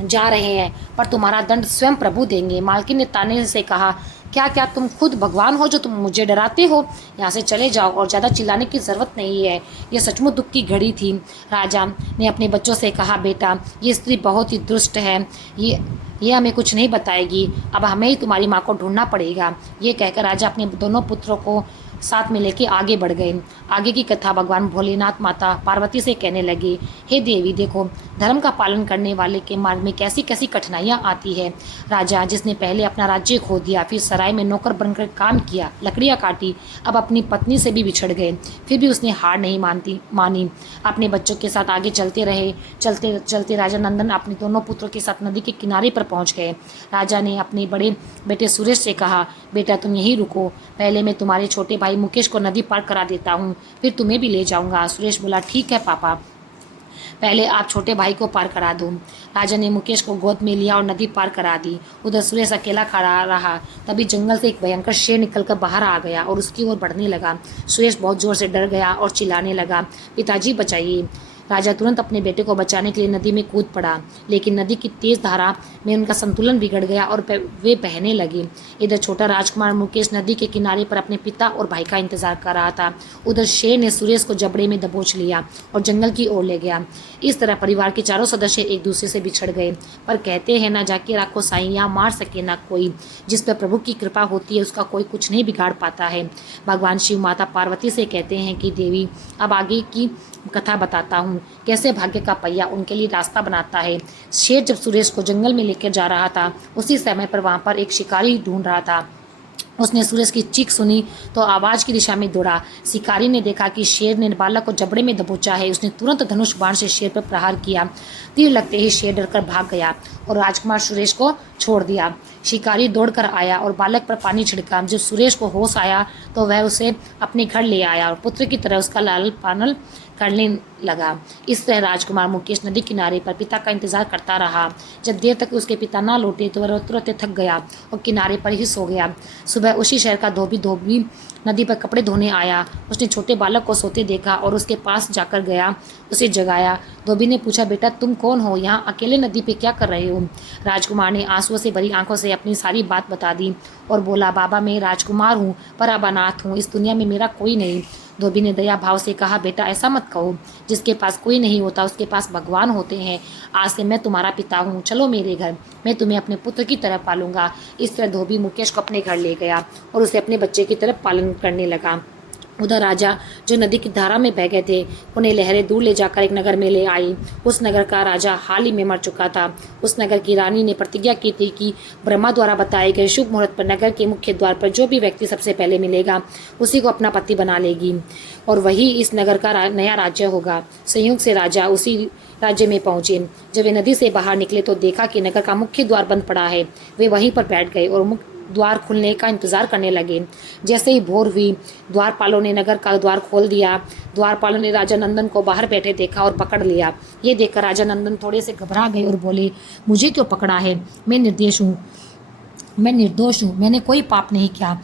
जा रहे हैं पर तुम्हारा दंड स्वयं प्रभु देंगे। मालकिन ने ताने से कहा, क्या क्या तुम खुद भगवान हो जो तुम मुझे डराते हो, यहाँ से चले जाओ और ज़्यादा चिल्लाने की ज़रूरत नहीं है। यह सचमुच दुख की घड़ी थी। राजा ने अपने बच्चों से कहा, बेटा ये स्त्री बहुत ही दुष्ट है, ये हमें कुछ नहीं बताएगी, अब हमें ही तुम्हारी माँ को ढूंढना पड़ेगा। ये कहकर राजा अपने दोनों पुत्रों को साथ में लेके आगे बढ़ गए। आगे की कथा भगवान भोलेनाथ माता पार्वती से कहने लगे, हे देवी देखो, धर्म का पालन करने वाले के मार्ग में कैसी कैसी कठिनाइयाँ आती है। राजा जिसने पहले अपना राज्य खो दिया, फिर सराय में नौकर बनकर काम किया, लकड़ियाँ काटी, अब अपनी पत्नी से भी बिछड़ गए, फिर भी उसने हार नहीं मानी। अपने बच्चों के साथ आगे चलते रहे। चलते चलते राजा नंदन अपने दोनों पुत्रों के साथ नदी के किनारे पर पहुंच गए। राजा ने अपने बड़े बेटे सुरेश से कहा, बेटा तुम यहीं रुको, पहले मैं तुम्हारे छोटे भाई मुकेश को नदी पार करा देता हूँ, फिर तुम्हें भी ले जाऊंगा। सुरेश बोला, ठीक है पापा, पहले आप छोटे भाई को पार करा दो। राजा ने मुकेश को गोद में लिया और नदी पार करा दी। उधर सुरेश अकेला खड़ा रहा। तभी जंगल से एक भयंकर शेर निकलकर बाहर आ गया और उसकी ओर बढ़ने लगा। सुरेश बहुत जोर से डर गया और चिल्लाने लगा, पिताजी बचाइए। राजा तुरंत अपने बेटे को बचाने के लिए नदी में कूद पड़ा, लेकिन नदी की तेज धारा में उनका संतुलन बिगड़ गया और वे बहने लगे। इधर छोटा राजकुमार मुकेश नदी के किनारे पर अपने पिता और भाई का इंतजार कर रहा था। उधर शेर ने सुरेश को जबड़े में दबोच लिया और जंगल की ओर ले गया। इस तरह परिवार के चारों सदस्य एक दूसरे से बिछड़ गए। पर कहते हैं ना, जाके राखो साईं, मार सके ना कोई। जिस पर प्रभु की कृपा होती है उसका कोई कुछ नहीं बिगाड़ पाता है। भगवान शिव माता पार्वती से कहते हैं कि देवी, अब आगे की कथा बताता हूँ, कैसे भाग्य का पहिया उनके लिए रास्ता बनाता है। शेर जब सुरेश को जंगल में लेकर जा रहा था, उसी समय पर वहाँ पर एक शिकारी ढूंढ रहा था। उसने सुरेश की चीख सुनी तो आवाज़ की दिशा में दौड़ा। शिकारी ने देखा कि शेर ने बालक को जबड़े में दबोचा है। उसने तुरंत धनुष बाण से शेर पर प्रहार किया। तीर लगते ही शेर डरकर भाग गया और राजकुमार सुरेश को छोड़ दिया। शिकारी दौड़कर आया और बालक पर पानी छिड़का। जब सुरेश को होश आया तो वह उसे अपने घर ले आया और पुत्र की तरह उसका लालन पालन करने लगा। इस तरह राजकुमार मुकेश नदी किनारे पर पिता का इंतजार करता रहा। जब देर तक उसके पिता ना लौटे तो वह रोते रोते थक गया और किनारे पर ही सो गया। सुबह उसी शहर का धोबी नदी पर कपड़े धोने आया। उसने छोटे बालक को सोते देखा और उसके पास जाकर गया, उसे जगाया। धोबी ने पूछा, बेटा तुम कौन हो, यहाँ अकेले नदी पे क्या कर रहे हो? राजकुमार ने आंसुओं से भरी आंखों से अपनी सारी बात बता दी और बोला, बाबा मैं राजकुमार हूँ पर अब अनाथ हूँ, इस दुनिया में मेरा कोई नहीं। धोबी ने दया भाव से कहा, बेटा ऐसा मत कहो, जिसके पास कोई नहीं होता उसके पास भगवान होते हैं। आज से मैं तुम्हारा पिता हूँ, चलो मेरे घर, मैं तुम्हें अपने पुत्र की तरह पालूंगा। इस तरह धोबी मुकेश को अपने घर ले गया और उसे अपने बच्चे की तरह पालन करने लगा। उधर राजा जो नदी की धारा में बह गए थे, उन्हें लहरें दूर ले जाकर एक नगर में ले आई। उस नगर का राजा हाल ही में मर चुका था। उस नगर की रानी ने प्रतिज्ञा की थी कि ब्रह्मा द्वारा बताए गए शुभ मुहूर्त पर नगर के मुख्य द्वार पर जो भी व्यक्ति सबसे पहले मिलेगा उसी को अपना पति बना लेगी और वही इस नगर का नया राज्य होगा। संयोग से राजा उसी राज्य में पहुंचे। जब वे नदी से बाहर निकले तो देखा कि नगर का मुख्य द्वार बंद पड़ा है। वे वहीं पर बैठ गए और द्वार खुलने का इंतजार करने लगे। जैसे ही भोर हुई, द्वारपालों ने नगर का द्वार खोल दिया। द्वारपालों ने राजा नंदन को बाहर बैठे देखा और पकड़ लिया। ये देखकर राजा नंदन थोड़े से घबरा गए और बोले, मुझे क्यों पकड़ा है? मैं निर्दोष हूँ, मैंने कोई पाप नहीं किया।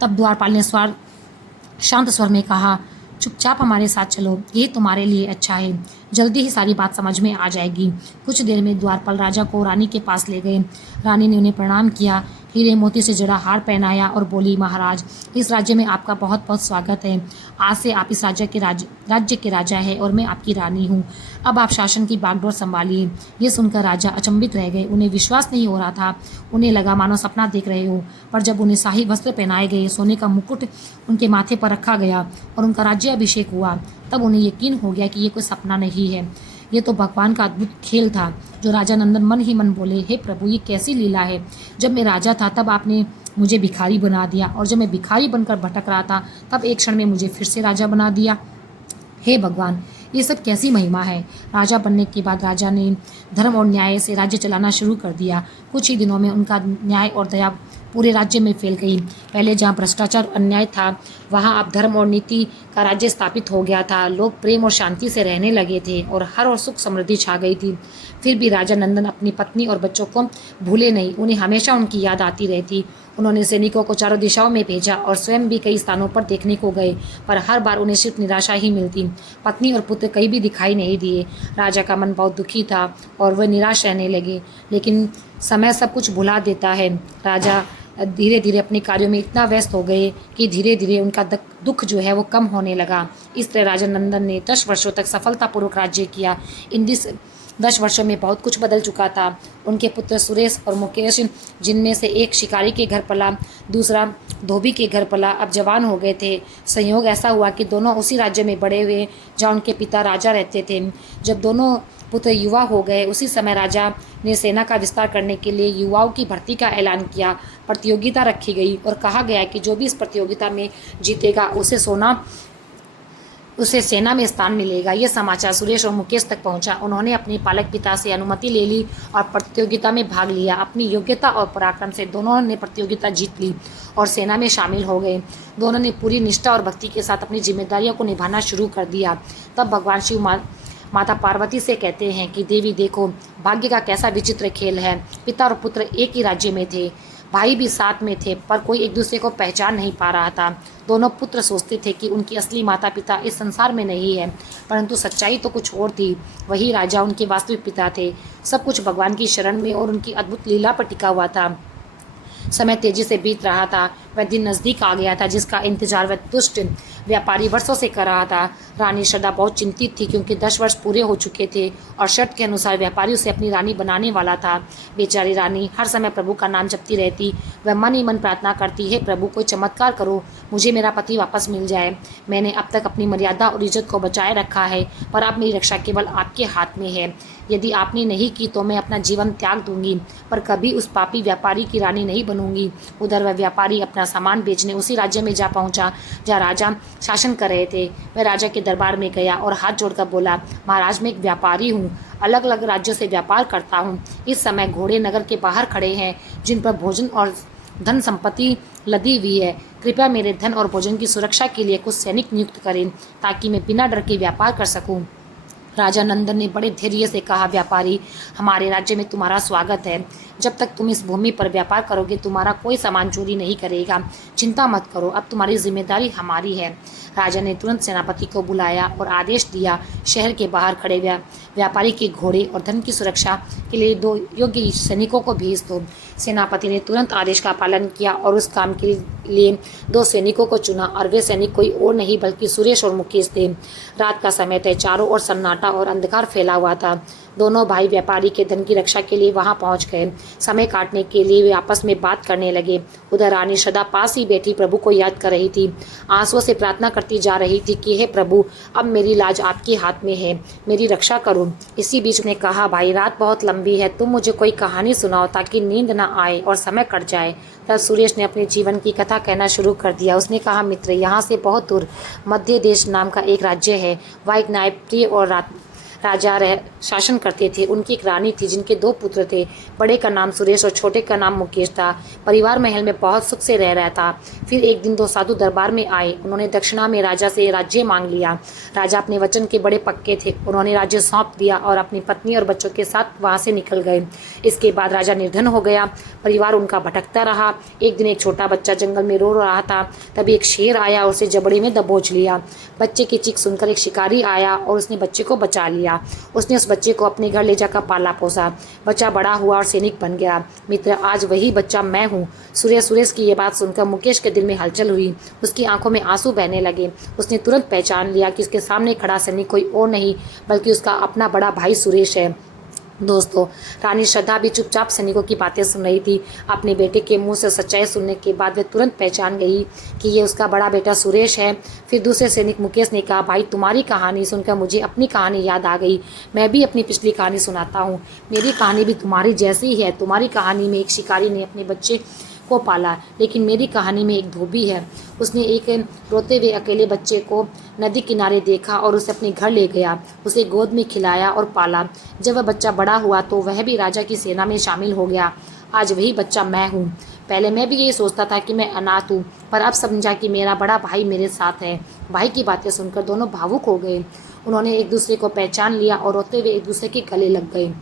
तब द्वारपाल ने शांत स्वर में कहा, चुपचाप हमारे साथ चलो, ये तुम्हारे लिए अच्छा है। जल्दी ही सारी बात समझ में आ जाएगी। कुछ देर में द्वारपाल राजा को रानी के पास ले गए। रानी ने उन्हें प्रणाम किया, हीरे मोती से जड़ा हार पहनाया और बोली, महाराज, इस राज्य में आपका बहुत बहुत स्वागत है। आज से आप इस राज्य के राजा हैं और मैं आपकी रानी हूँ। अब आप शासन की बागडोर संभालिए। ये सुनकर राजा अचंभित रह गए। उन्हें विश्वास नहीं हो रहा था। उन्हें लगा मानो सपना देख रहे हो। पर जब उन्हें शाही वस्त्र पहनाए गए, सोने का मुकुट उनके माथे पर रखा गया और उनका राज्याभिषेक हुआ, तब उन्हें यकीन हो गया कि ये कोई सपना नहीं है, ये तो भगवान का अद्भुत खेल था। जो राजा नंदन मन ही मन बोले, हे प्रभु, ये कैसी लीला है। जब मैं राजा था तब आपने मुझे भिखारी बना दिया, और जब मैं भिखारी बनकर भटक रहा था तब एक क्षण में मुझे फिर से राजा बना दिया। हे भगवान, ये सब कैसी महिमा है। राजा बनने के बाद राजा ने धर्म और न्याय से राज्य चलाना शुरू कर दिया। कुछ ही दिनों में उनका न्याय और दया पूरे राज्य में फैल गई। पहले जहाँ भ्रष्टाचार और अन्याय था, वहाँ अब धर्म और नीति का राज्य स्थापित हो गया था। लोग प्रेम और शांति से रहने लगे थे और हर और सुख समृद्धि छा गई थी। फिर भी राजा नंदन अपनी पत्नी और बच्चों को भूले नहीं। उन्हें हमेशा उनकी याद आती रहती। उन्होंने सैनिकों को चारों दिशाओं में भेजा और स्वयं भी कई स्थानों पर देखने को गए, पर हर बार उन्हें सिर्फ निराशा ही मिलती। पत्नी और पुत्र कहीं भी दिखाई नहीं दिए। राजा का मन बहुत दुखी था और वह निराश रहने लगे। लेकिन समय सब कुछ भुला देता है। राजा धीरे धीरे अपने कार्यों में इतना व्यस्त हो गए कि धीरे धीरे उनका दुख जो है वो कम होने लगा। इस तरह राजा नंदन ने 10 वर्षों तक सफलतापूर्वक राज्य किया। इन 10 वर्षों में बहुत कुछ बदल चुका था। उनके पुत्र सुरेश और मुकेश, जिनमें से एक शिकारी के घर पला, दूसरा धोबी के घर पला, अब जवान हो गए थे। संयोग ऐसा हुआ कि दोनों उसी राज्य में बड़े हुए जहाँ उनके पिता राजा रहते थे। जब दोनों पुत्र युवा हो गए, उसी समय राजा ने सेना का विस्तार करने के लिए युवाओं की भर्ती का ऐलान किया। प्रतियोगिता रखी गई और कहा गया कि जो भी इस प्रतियोगिता में जीतेगा उसे सेना में स्थान मिलेगा। यह समाचार सुरेश और मुकेश तक पहुंचा। उन्होंने अपने पालक पिता से अनुमति ले ली और प्रतियोगिता में भाग लिया। अपनी योग्यता और पराक्रम से दोनों ने प्रतियोगिता जीत ली और सेना में शामिल हो गए। दोनों ने पूरी निष्ठा और भक्ति के साथ अपनी जिम्मेदारियों को निभाना शुरू कर दिया। तब भगवान शिव माता पार्वती से कहते हैं कि देवी, देखो, भाग्य का कैसा विचित्र खेल है। पिता और पुत्र एक ही राज्य में थे, भाई भी साथ में थे, पर कोई एक दूसरे को पहचान नहीं पा रहा था। दोनों पुत्र सोचते थे कि उनकी असली माता पिता इस संसार में नहीं है, परंतु सच्चाई तो कुछ और थी। वही राजा उनके वास्तविक पिता थे। सब कुछ भगवान की शरण में और उनकी अद्भुत लीला पर टिका हुआ था। समय तेजी से बीत रहा था। वह दिन नज़दीक आ गया था जिसका इंतजार वह दुष्ट व्यापारी वर्षों से कर रहा था। रानी श्रद्धा बहुत चिंतित थी क्योंकि 10 वर्ष पूरे हो चुके थे और शर्त के अनुसार व्यापारी उसे अपनी रानी बनाने वाला था। बेचारी रानी हर समय प्रभु का नाम जपती रहती। वह मन ही मन प्रार्थना करती, है प्रभु, कोई चमत्कार करो, मुझे मेरा पति वापस मिल जाए। मैंने अब तक अपनी मर्यादा और इज्जत को बचाए रखा है, पर अब मेरी रक्षा केवल आपके हाथ में है। यदि आपने नहीं की तो मैं अपना जीवन त्याग दूंगी, पर कभी उस पापी व्यापारी की रानी नहीं बनूंगी। उधर वह व्यापारी अपना सामान बेचने उसी राज्य में जा पहुंचा जहाँ राजा शासन कर रहे थे। वह राजा के दरबार में गया और हाथ जोड़कर बोला, महाराज, मैं एक व्यापारी हूँ, अलग अलग राज्यों से व्यापार करता हूँ। इस समय घोड़े नगर के बाहर खड़े हैं जिन पर भोजन और धन संपत्ति लदी हुई है। कृपया मेरे धन और भोजन की सुरक्षा के लिए कुछ सैनिक नियुक्त करें ताकि मैं बिना डर के व्यापार कर सकूं। राजा नंदन ने बड़े धैर्य से कहा, व्यापारी, हमारे राज्य में तुम्हारा स्वागत है। जब तक तुम इस भूमि पर व्यापार करोगे तुम्हारा कोई सामान चोरी नहीं करेगा। चिंता मत करो, अब तुम्हारी जिम्मेदारी हमारी है। राजा ने तुरंत सेनापति को बुलाया और आदेश दिया, शहर के बाहर खड़े व्यापारी के घोड़े और धन की सुरक्षा के लिए 2 योग्य सैनिकों को भेज दो। सेनापति ने तुरंत आदेश का पालन किया और उस काम के लिए 2 सैनिकों को चुना और वे सैनिक कोई और नहीं बल्कि सुरेश और मुकेश थे। रात का समय था, चारों ओर सन्नाटा और अंधकार फैला हुआ था। दोनों भाई व्यापारी के धन की रक्षा के लिए वहां पहुंच गए। समय काटने के लिए वे आपस में बात करने लगे। उधर रानी श्रद्धा पास ही बैठी प्रभु को याद कर रही थी। आंसुओं से प्रार्थना करती जा रही थी कि हे प्रभु, अब मेरी लाज आपके हाथ में है, मेरी रक्षा करो। इसी बीच ने कहा, भाई, रात बहुत लंबी है, तुम मुझे कोई कहानी सुनाओ ताकि नींद न आए और समय कट जाए। तब सुरेश ने अपने जीवन की कथा कहना शुरू कर दिया। उसने कहा, मित्र, यहाँ से बहुत दूर मध्य देश नाम का एक राज्य है। वह एक न्यायप्रिय और राजा शासन करते थे। उनकी एक रानी थी जिनके 2 पुत्र थे। बड़े का नाम सुरेश और छोटे का नाम मुकेश था। परिवार महल में बहुत सुख से रह रहा था। फिर एक दिन 2 साधु दरबार में आए। उन्होंने दक्षिणा में राजा से राज्य मांग लिया। राजा अपने वचन के बड़े पक्के थे। उन्होंने राज्य सौंप दिया और अपनी पत्नी और बच्चों के साथ वहाँ से निकल गए। इसके बाद राजा निर्धन हो गया। परिवार उनका भटकता रहा। एक दिन एक छोटा बच्चा जंगल में रो रहा था। तभी एक शेर आया और उसे जबड़े में दबोच लिया। बच्चे की चीख सुनकर एक शिकारी आया और उसने बच्चे को बचा लिया। लिया। उसने उस बच्चे को अपने घर ले जाकर पाला पोसा। बच्चा बड़ा हुआ और सैनिक बन गया। मित्र, आज वही बच्चा मैं हूँ। सुरेश की ये बात सुनकर मुकेश के दिल में हलचल हुई। उसकी आंखों में आंसू बहने लगे। उसने तुरंत पहचान लिया कि उसके सामने खड़ा सैनिक कोई और नहीं बल्कि उसका अपना बड़ा भाई सुरेश है। दोस्तों, रानी श्रद्धा भी चुपचाप सैनिकों की बातें सुन रही थी। अपने बेटे के मुंह से सच्चाई सुनने के बाद वे तुरंत पहचान गई कि ये उसका बड़ा बेटा सुरेश है। फिर दूसरे सैनिक मुकेश ने कहा, भाई तुम्हारी कहानी सुनकर मुझे अपनी कहानी याद आ गई। मैं भी अपनी पिछली कहानी सुनाता हूँ। मेरी कहानी भी तुम्हारी जैसी ही है। तुम्हारी कहानी में एक शिकारी ने अपने बच्चे को पाला, लेकिन मेरी कहानी में एक धोबी है। उसने एक रोते हुए अकेले बच्चे को नदी किनारे देखा और उसे अपने घर ले गया। उसे गोद में खिलाया और पाला। जब वह बच्चा बड़ा हुआ तो वह भी राजा की सेना में शामिल हो गया। आज वही बच्चा मैं हूँ। पहले मैं भी यही सोचता था कि मैं अनाथ हूँ, पर अब समझा कि मेरा बड़ा भाई मेरे साथ है। भाई की बातें सुनकर दोनों भावुक हो गए। उन्होंने एक दूसरे को पहचान लिया और रोते हुए एक दूसरे के गले लग गए।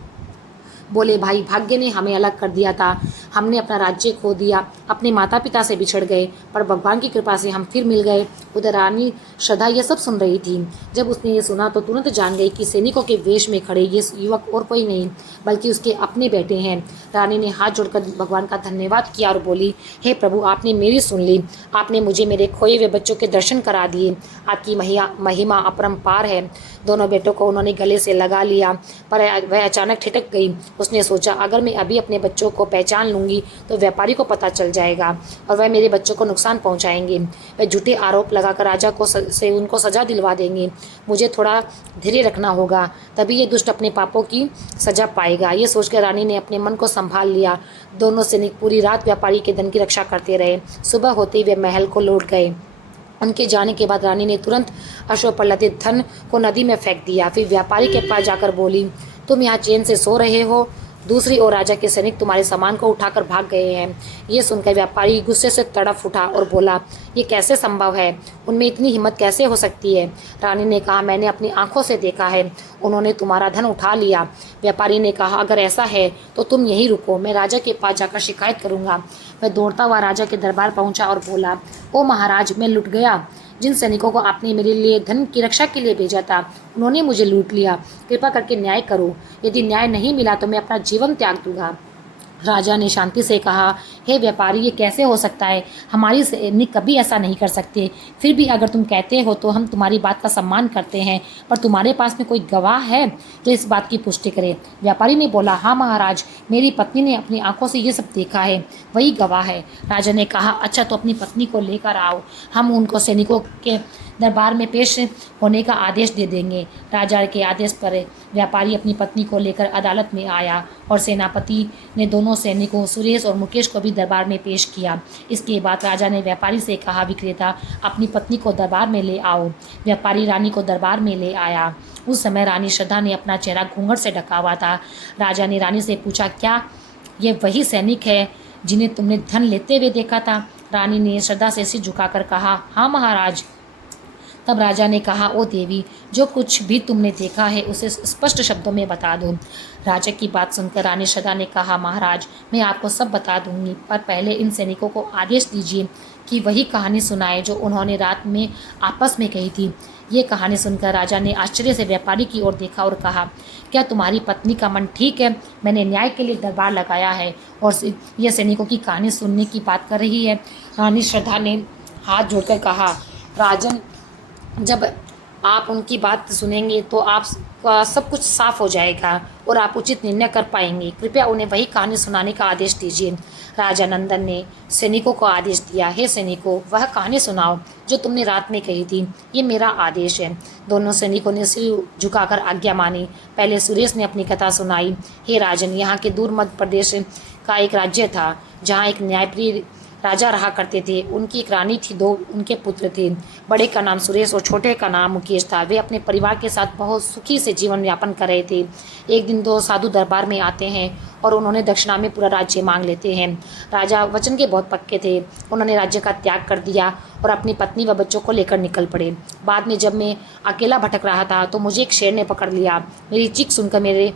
बोले, भाई, भाग्य ने हमें अलग कर दिया था। हमने अपना राज्य खो दिया, अपने माता पिता से बिछड़ गए, पर भगवान की कृपा से हम फिर मिल गए। उधर रानी श्रद्धा ये सब सुन रही थी। जब उसने ये सुना तो तुरंत जान गई कि सैनिकों के वेश में खड़े ये युवक और कोई नहीं बल्कि उसके अपने बेटे हैं। रानी ने हाथ जोड़कर भगवान का धन्यवाद किया और बोली, हे प्रभु, आपने मेरी सुन ली। आपने मुझे मेरे खोए हुए बच्चों के दर्शन करा दिए। आपकी महिमा अपरंपार है। दोनों बेटों को उन्होंने गले से लगा लिया, पर वह अचानक ठिठक गई। उसने सोचा, अगर मैं अभी अपने बच्चों को पहचान लूंगी तो व्यापारी को पता चल जाएगा और वह मेरे बच्चों को नुकसान पहुंचाएंगे। वह झूठे आरोप लगाकर राजा को से उनको सजा दिलवा देंगे। मुझे थोड़ा धैर्य रखना होगा, तभी ये दुष्ट अपने पापों की सजा पाएगा। ये सोचकर रानी ने अपने मन को संभाल लिया। दोनों सैनिक पूरी रात व्यापारी के धन की रक्षा करते रहे। सुबह होते ही वे महल को लौट गए। उनके जाने के बाद रानी ने तुरंत अश्व पर लदे धन को नदी में फेंक दिया। फिर व्यापारी के पास जाकर बोली, तुम यहाँ चैन से सो रहे हो? दूसरी ओर राजा के सैनिक तुम्हारे सामान को उठाकर भाग गए हैं। ये सुनकर व्यापारी गुस्से से तड़फ उठा और बोला, ये कैसे संभव है? उनमें इतनी हिम्मत कैसे हो सकती है? रानी ने कहा, मैंने अपनी आंखों से देखा है। उन्होंने तुम्हारा धन उठा लिया। व्यापारी ने कहा, अगर ऐसा है तो तुम यहीं रुको, मैं राजा के पास जाकर शिकायत करूंगा। वह दौड़ता हुआ राजा के दरबार पहुंचा और बोला, ओ महाराज, मैं लुट गया। जिन सैनिकों को आपने मेरे लिए धन की रक्षा के लिए भेजा था, उन्होंने मुझे लूट लिया। कृपा करके न्याय करो। यदि न्याय नहीं मिला तो मैं अपना जीवन त्याग दूंगा। राजा ने शांति से कहा, हे व्यापारी, ये कैसे हो सकता है? हमारी सैनिक कभी ऐसा नहीं कर सकते। फिर भी अगर तुम कहते हो तो हम तुम्हारी बात का सम्मान करते हैं, पर तुम्हारे पास में कोई गवाह है जो इस बात की पुष्टि करे? व्यापारी ने बोला, हाँ महाराज, मेरी पत्नी ने अपनी आंखों से ये सब देखा है, वही गवाह है। राजा ने कहा, अच्छा, तो अपनी पत्नी को लेकर आओ, हम उनको सैनिकों के दरबार में पेश होने का आदेश दे देंगे। राजा के आदेश पर व्यापारी अपनी पत्नी को लेकर अदालत में आया और सेनापति ने दोनों सैनिकों सुरेश और मुकेश को भी दरबार में पेश किया। इसके बाद राजा ने व्यापारी से कहा, विक्रेता, अपनी पत्नी को दरबार में ले आओ। व्यापारी रानी को दरबार में ले आया। उस समय रानी श्रद्धा ने अपना चेहरा घूंघट से ढका हुआ था। राजा ने रानी से पूछा, क्या ये वही सैनिक है जिन्हें तुमने धन लेते हुए देखा था? रानी ने श्रद्धा से सिर झुकाकर कहा, हाँ महाराज। तब राजा ने कहा, ओ देवी, जो कुछ भी तुमने देखा है उसे स्पष्ट शब्दों में बता दो। राजा की बात सुनकर रानी श्रद्धा ने कहा, महाराज, मैं आपको सब बता दूंगी, पर पहले इन सैनिकों को आदेश दीजिए कि वही कहानी सुनाए जो उन्होंने रात में आपस में कही थी। ये कहानी सुनकर राजा ने आश्चर्य से व्यापारी की ओर देखा और कहा, क्या तुम्हारी पत्नी का मन ठीक है? मैंने न्याय के लिए दरबार लगाया है और यह सैनिकों की कहानी सुनने की बात कर रही है। रानी श्रद्धा ने हाथ जोड़कर कहा, राजन, जब आप उनकी बात सुनेंगे तो आपका सब कुछ साफ हो जाएगा और आप उचित निर्णय कर पाएंगे। कृपया उन्हें वही कहानी सुनाने का आदेश दीजिए। राजा नंदन ने सैनिकों को आदेश दिया, हे सैनिकों, वह कहानी सुनाओ जो तुमने रात में कही थी। ये मेरा आदेश है। दोनों सैनिकों ने सिर झुकाकर आज्ञा मानी। पहले सुरेश ने अपनी कथा सुनाई। हे राजन, यहाँ के दूर मध्य प्रदेश का एक राज्य था जहाँ एक न्यायप्रिय राजा रहा करते थे। उनकी एक रानी थी, दो उनके पुत्र थे। बड़े का नाम सुरेश और छोटे का नाम मुकेश था। वे अपने परिवार के साथ बहुत सुखी से जीवन यापन कर रहे थे। एक दिन दो साधु दरबार में आते हैं और उन्होंने दक्षिणा में पूरा राज्य मांग लेते हैं। राजा वचन के बहुत पक्के थे। उन्होंने राज्य का त्याग कर दिया और अपनी पत्नी व बच्चों को लेकर निकल पड़े। बाद में जब मैं अकेला भटक रहा था तो मुझे एक शेर ने पकड़ लिया। मेरी चीख सुनकर मेरे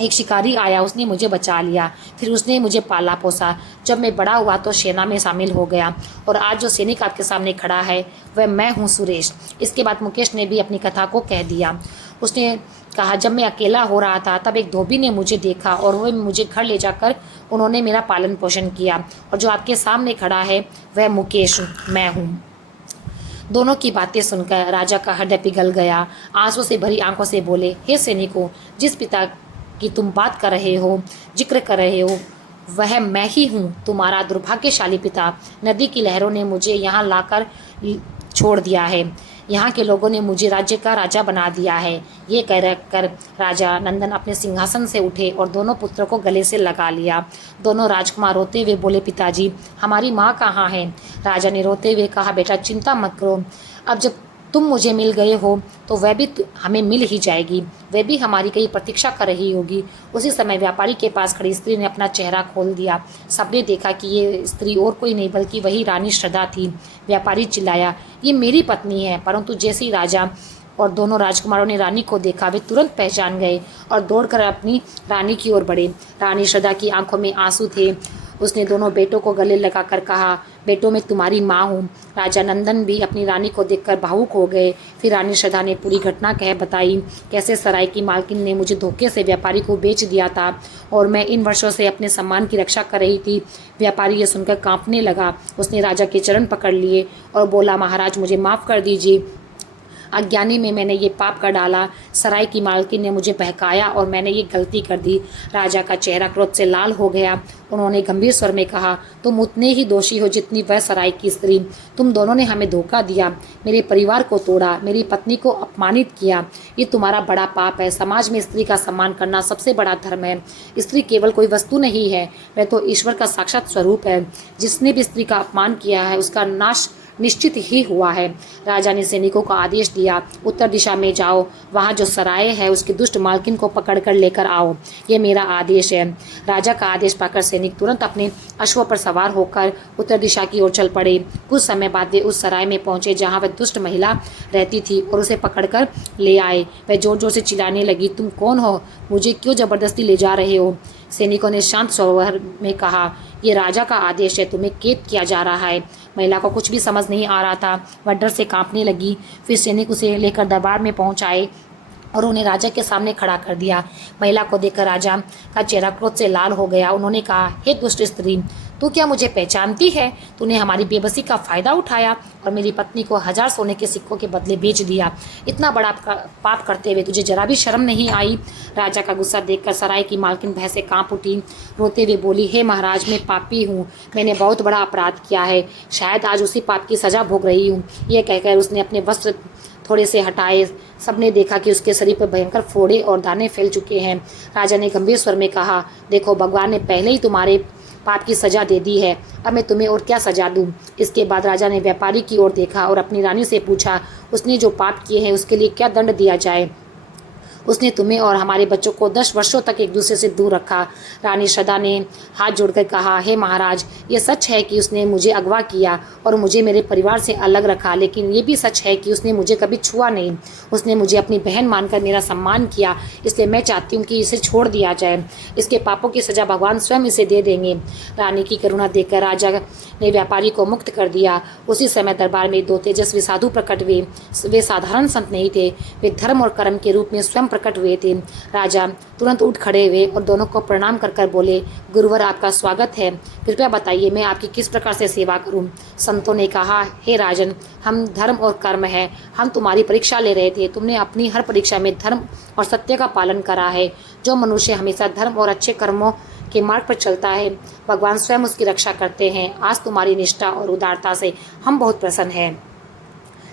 एक शिकारी आया, उसने मुझे बचा लिया। फिर उसने मुझे पाला पोसा। जब मैं बड़ा हुआ तो सेना में शामिल हो गया और आज जो सैनिक आपके सामने खड़ा है वह मैं हूँ, सुरेश। इसके बाद मुकेश ने भी अपनी कथा को कह दिया। उसने कहा, जब मैं अकेला हो रहा था तब एक धोबी ने मुझे देखा और वह मुझे घर ले जाकर उन्होंने मेरा पालन पोषण किया, और जो आपके सामने खड़ा है वह मुकेश मैं हूँ। दोनों की बातें सुनकर राजा का हृदय पिघल गया। आंसू से भरी आंखों से बोले, हे सैनिकों, जिस पिता की तुम बात कर रहे हो, जिक्र कर रहे हो, वह मैं ही हूँ, तुम्हारा दुर्भाग्यशाली पिता। नदी की लहरों ने मुझे यहाँ लाकर छोड़ दिया है। यहाँ के लोगों ने मुझे राज्य का राजा बना दिया है। ये कह कर राजा नंदन अपने सिंहासन से उठे और दोनों पुत्रों को गले से लगा लिया। दोनों राजकुमार रोते हुए बोले, पिताजी, हमारी माँ कहाँ है? राजा ने रोते हुए कहा, बेटा चिंता मत करो, अब जब तुम मुझे मिल गए हो तो वह भी हमें मिल ही जाएगी। वह भी हमारी कहीं प्रतीक्षा कर रही होगी। उसी समय व्यापारी के पास खड़ी स्त्री ने अपना चेहरा खोल दिया। सबने देखा कि ये स्त्री और कोई नहीं बल्कि वही रानी श्रद्धा थी। व्यापारी चिल्लाया, ये मेरी पत्नी है। परंतु जैसे ही राजा और दोनों राजकुमारों ने रानी को देखा, वे तुरंत पहचान गए और दौड़कर अपनी रानी की ओर बढ़े। रानी श्रद्धा की आंखों में आंसू थे। उसने दोनों बेटों को गले लगाकर कहा, बेटों मैं तुम्हारी माँ हूँ। राजा नंदन भी अपनी रानी को देखकर भावुक हो गए। फिर रानी श्रद्धा ने पूरी घटना कह बताई, कैसे सराय की मालकिन ने मुझे धोखे से व्यापारी को बेच दिया था और मैं इन वर्षों से अपने सम्मान की रक्षा कर रही थी। व्यापारी ये सुनकर कांपने लगा। उसने राजा के चरण पकड़ लिए और बोला, महाराज मुझे माफ़ कर दीजिए, अज्ञानी में मैंने ये पाप कर डाला। सराय की मालकिन ने मुझे बहकाया और मैंने ये गलती कर दी। राजा का चेहरा क्रोध से लाल हो गया। उन्होंने गंभीर स्वर में कहा, तुम उतने ही दोषी हो जितनी वह सराय की स्त्री। तुम दोनों ने हमें धोखा दिया, मेरे परिवार को तोड़ा, मेरी पत्नी को अपमानित किया। ये तुम्हारा बड़ा पाप है। समाज में स्त्री का सम्मान करना सबसे बड़ा धर्म है। स्त्री केवल कोई वस्तु नहीं है, वह तो ईश्वर का साक्षात स्वरूप है। जिसने भी स्त्री का अपमान किया है उसका नाश निश्चित ही हुआ है। राजा ने सैनिकों को आदेश दिया, उत्तर दिशा में जाओ, वहाँ जो सराय है उसकी दुष्ट मालकिन को पकड़कर लेकर आओ। ये मेरा आदेश है। राजा का आदेश पाकर सैनिक तुरंत अपने अश्वों पर सवार होकर उत्तर दिशा की ओर चल पड़े। कुछ समय बाद वे उस सराय में पहुंचे जहाँ वह दुष्ट महिला रहती थी और उसे पकड़कर ले आए। वह जोर जोर से चिल्लाने लगी, तुम कौन हो? मुझे क्यों जबरदस्ती ले जा रहे हो? सैनिकों ने शांत स्वर में कहा, ये राजा का आदेश है, तुम्हें कैद किया जा रहा है। महिला को कुछ भी समझ नहीं आ रहा था। वह डर से कांपने लगी। फिर सैनिक उसे लेकर दरबार में पहुंचाए और उन्हें राजा के सामने खड़ा कर दिया। महिला को देखकर राजा का चेहरा क्रोध से लाल हो गया। उन्होंने कहा, हे दुष्ट स्त्री, तू क्या मुझे पहचानती है? तूने हमारी बेबसी का फ़ायदा उठाया और मेरी पत्नी को 1000 सोने के सिक्कों के बदले बेच दिया। इतना बड़ा पाप करते हुए तुझे जरा भी शर्म नहीं आई? राजा का गुस्सा देखकर सराय की मालकिन भय से कांप उठी। रोते हुए बोली, हे महाराज, मैं पापी हूँ, मैंने बहुत बड़ा अपराध किया है, शायद आज उसी पाप की सज़ा भोग रही हूँ। यह कहकर उसने अपने वस्त्र थोड़े से हटाए। सबने देखा कि उसके शरीर पर भयंकर फोड़े और दाने फैल चुके हैं। राजा ने गंभीर स्वर में कहा, देखो, भगवान ने पहले ही तुम्हारे पाप की सज़ा दे दी है, अब मैं तुम्हें और क्या सज़ा दूं? इसके बाद राजा ने व्यापारी की ओर देखा और अपनी रानी से पूछा, उसने जो पाप किए हैं उसके लिए क्या दंड दिया जाए? उसने तुम्हें और हमारे बच्चों को 10 वर्षों तक एक दूसरे से दूर रखा। रानी श्रद्धा ने हाथ जोड़कर कहा, हे महाराज, ये सच है कि उसने मुझे अगवा किया और मुझे मेरे परिवार से अलग रखा, लेकिन ये भी सच है कि उसने मुझे कभी छुआ नहीं। उसने मुझे अपनी बहन मानकर मेरा सम्मान किया, इसलिए मैं चाहती हूँ कि इसे छोड़ दिया जाए। इसके पापों की सज़ा भगवान स्वयं इसे दे देंगे। रानी की करुणा देखकर राजा ने व्यापारी को मुक्त कर दिया। उसी समय दरबार में 2 तेजस्वी साधु प्रकट हुए। वे साधारण संत नहीं थे, वे धर्म और कर्म के रूप में स्वयं प्रकट हुए थे। राजा तुरंत उठ खड़े हुए और दोनों को प्रणाम कर बोले, गुरुवर, आपका स्वागत है, कृपया बताइए मैं आपकी किस प्रकार से सेवा करूं? संतों ने कहा, हे राजन, हम धर्म और कर्म है, हम तुम्हारी परीक्षा ले रहे थे। तुमने अपनी हर परीक्षा में धर्म और सत्य का पालन करा है। जो मनुष्य हमेशा धर्म और अच्छे कर्मों के मार्ग पर चलता है, भगवान स्वयं उसकी रक्षा करते हैं। आज तुम्हारी निष्ठा और उदारता से हम बहुत प्रसन्न हैं,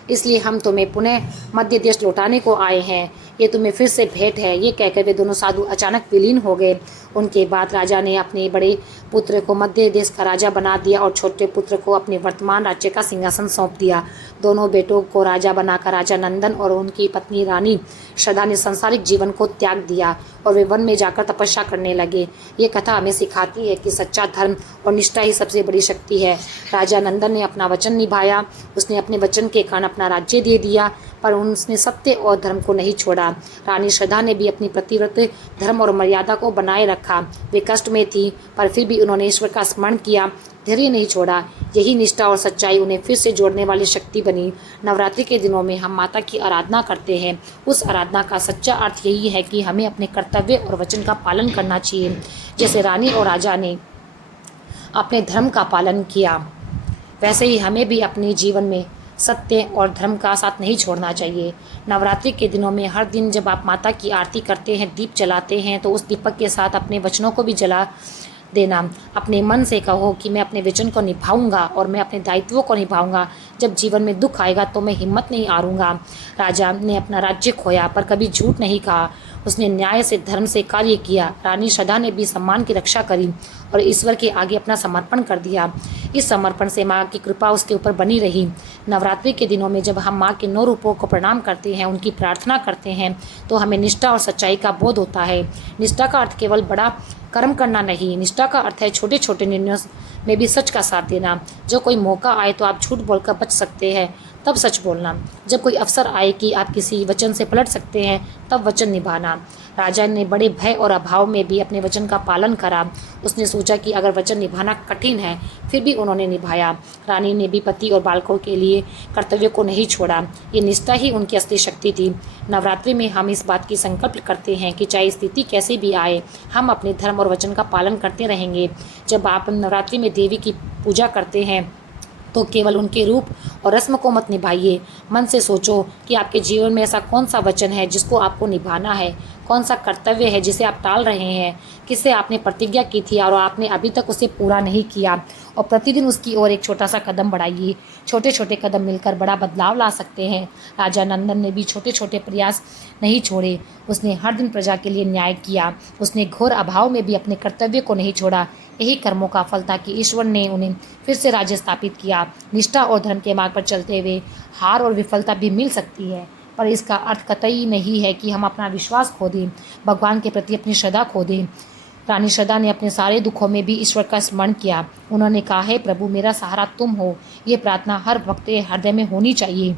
इसलिए हम तुम्हें पुनः मध्य देश लौटाने को आए हैं। ये तुम्हें फिर से भेंट है। ये कहकर वे दोनों साधु अचानक विलीन हो गए। उनके बाद राजा ने अपने बड़े पुत्र को मध्य देश का राजा बना दिया और छोटे पुत्र को अपने वर्तमान राज्य का सिंहासन सौंप दिया। दोनों बेटों को राजा बनाकर राजा नंदन और उनकी पत्नी रानी श्रद्धा ने सांसारिक जीवन को त्याग दिया और वे वन में जाकर तपस्या करने लगे। ये कथा हमें सिखाती है कि सच्चा धर्म और निष्ठा ही सबसे बड़ी शक्ति है। राजा नंदन ने अपना वचन निभाया। उसने अपने वचन के कारण अपना राज्य दे दिया। पर उसने सत्य और धर्म को नहीं छोड़ा। रानी श्रद्धा ने भी अपनी प्रतिव्रत धर्म और मर्यादा को बनाए रखा। वे कष्ट में थी, पर फिर भी उन्होंने ईश्वर का स्मरण किया, धैर्य नहीं छोड़ा। यही निष्ठा और सच्चाई उन्हें फिर से जोड़ने वाली शक्ति बनी। नवरात्रि के दिनों में हम माता की आराधना करते हैं। उस आराधना का सच्चा अर्थ यही है कि हमें अपने कर्तव्य और वचन का पालन करना चाहिए। जैसे रानी और राजा ने अपने धर्म का पालन किया, वैसे ही हमें भी अपने जीवन में सत्य और धर्म का साथ नहीं छोड़ना चाहिए। नवरात्रि के दिनों में हर दिन जब आप माता की आरती करते हैं, दीप जलाते हैं, तो उस दीपक के साथ अपने वचनों को भी जला देना। अपने मन से कहो कि मैं अपने वचन को निभाऊंगा और मैं अपने दायित्वों को निभाऊंगा। जब जीवन में दुख आएगा तो मैं हिम्मत नहीं हारूंगा। राजा ने अपना राज्य खोया पर कभी झूठ नहीं कहा। उसने न्याय से, धर्म से कार्य किया। रानी श्रद्धा ने भी सम्मान की रक्षा करी और ईश्वर के आगे अपना समर्पण कर दिया। इस समर्पण से माँ की कृपा उसके ऊपर बनी रही। नवरात्रि के दिनों में जब हम माँ के 9 रूपों को प्रणाम करते हैं, उनकी प्रार्थना करते हैं, तो हमें निष्ठा और सच्चाई का बोध होता है। निष्ठा का अर्थ केवल बड़ा कर्म करना नहीं, निष्ठा का अर्थ है छोटे छोटे निर्णयों में भी सच का साथ देना। जो कोई मौका आए तो आप झूठ बोलकर बच सकते हैं, तब सच बोलना। जब कोई अवसर आए कि आप किसी वचन से पलट सकते हैं, तब वचन निभाना। राजा ने बड़े भय और अभाव में भी अपने वचन का पालन करा। उसने सोचा कि अगर वचन निभाना कठिन है, फिर भी उन्होंने निभाया। रानी ने भी पति और बालकों के लिए कर्तव्य को नहीं छोड़ा। ये निष्ठा ही उनकी असली शक्ति थी। नवरात्रि में हम इस बात की संकल्प करते हैं कि चाहे स्थिति कैसी भी आए, हम अपने धर्म और वचन का पालन करते रहेंगे। जब आप नवरात्रि में देवी की पूजा करते हैं तो केवल उनके रूप और रस्म को मत निभाइए। मन से सोचो कि आपके जीवन में ऐसा कौन सा वचन है जिसको आपको निभाना है, कौन सा कर्तव्य है जिसे आप टाल रहे हैं, किससे आपने प्रतिज्ञा की थी और आपने अभी तक उसे पूरा नहीं किया। और प्रतिदिन उसकी ओर एक छोटा सा कदम बढ़ाइए। छोटे छोटे कदम मिलकर बड़ा बदलाव ला सकते हैं। राजा नंदन ने भी छोटे छोटे प्रयास नहीं छोड़े। उसने हर दिन प्रजा के लिए न्याय किया। उसने घोर अभाव में भी अपने कर्तव्य को नहीं छोड़ा। यही कर्मों का फल था कि ईश्वर ने उन्हें फिर से राज्य स्थापित किया। निष्ठा और धर्म के मार्ग पर चलते हुए हार और विफलता भी मिल सकती है, पर इसका अर्थ कतई नहीं है कि हम अपना विश्वास खो दें, भगवान के प्रति अपनी श्रद्धा खो दें। रानी श्रद्धा ने अपने सारे दुखों में भी ईश्वर का स्मरण किया। उन्होंने कहा, हे प्रभु, मेरा सहारा तुम हो। ये प्रार्थना हर भक्त के हृदय में होनी चाहिए।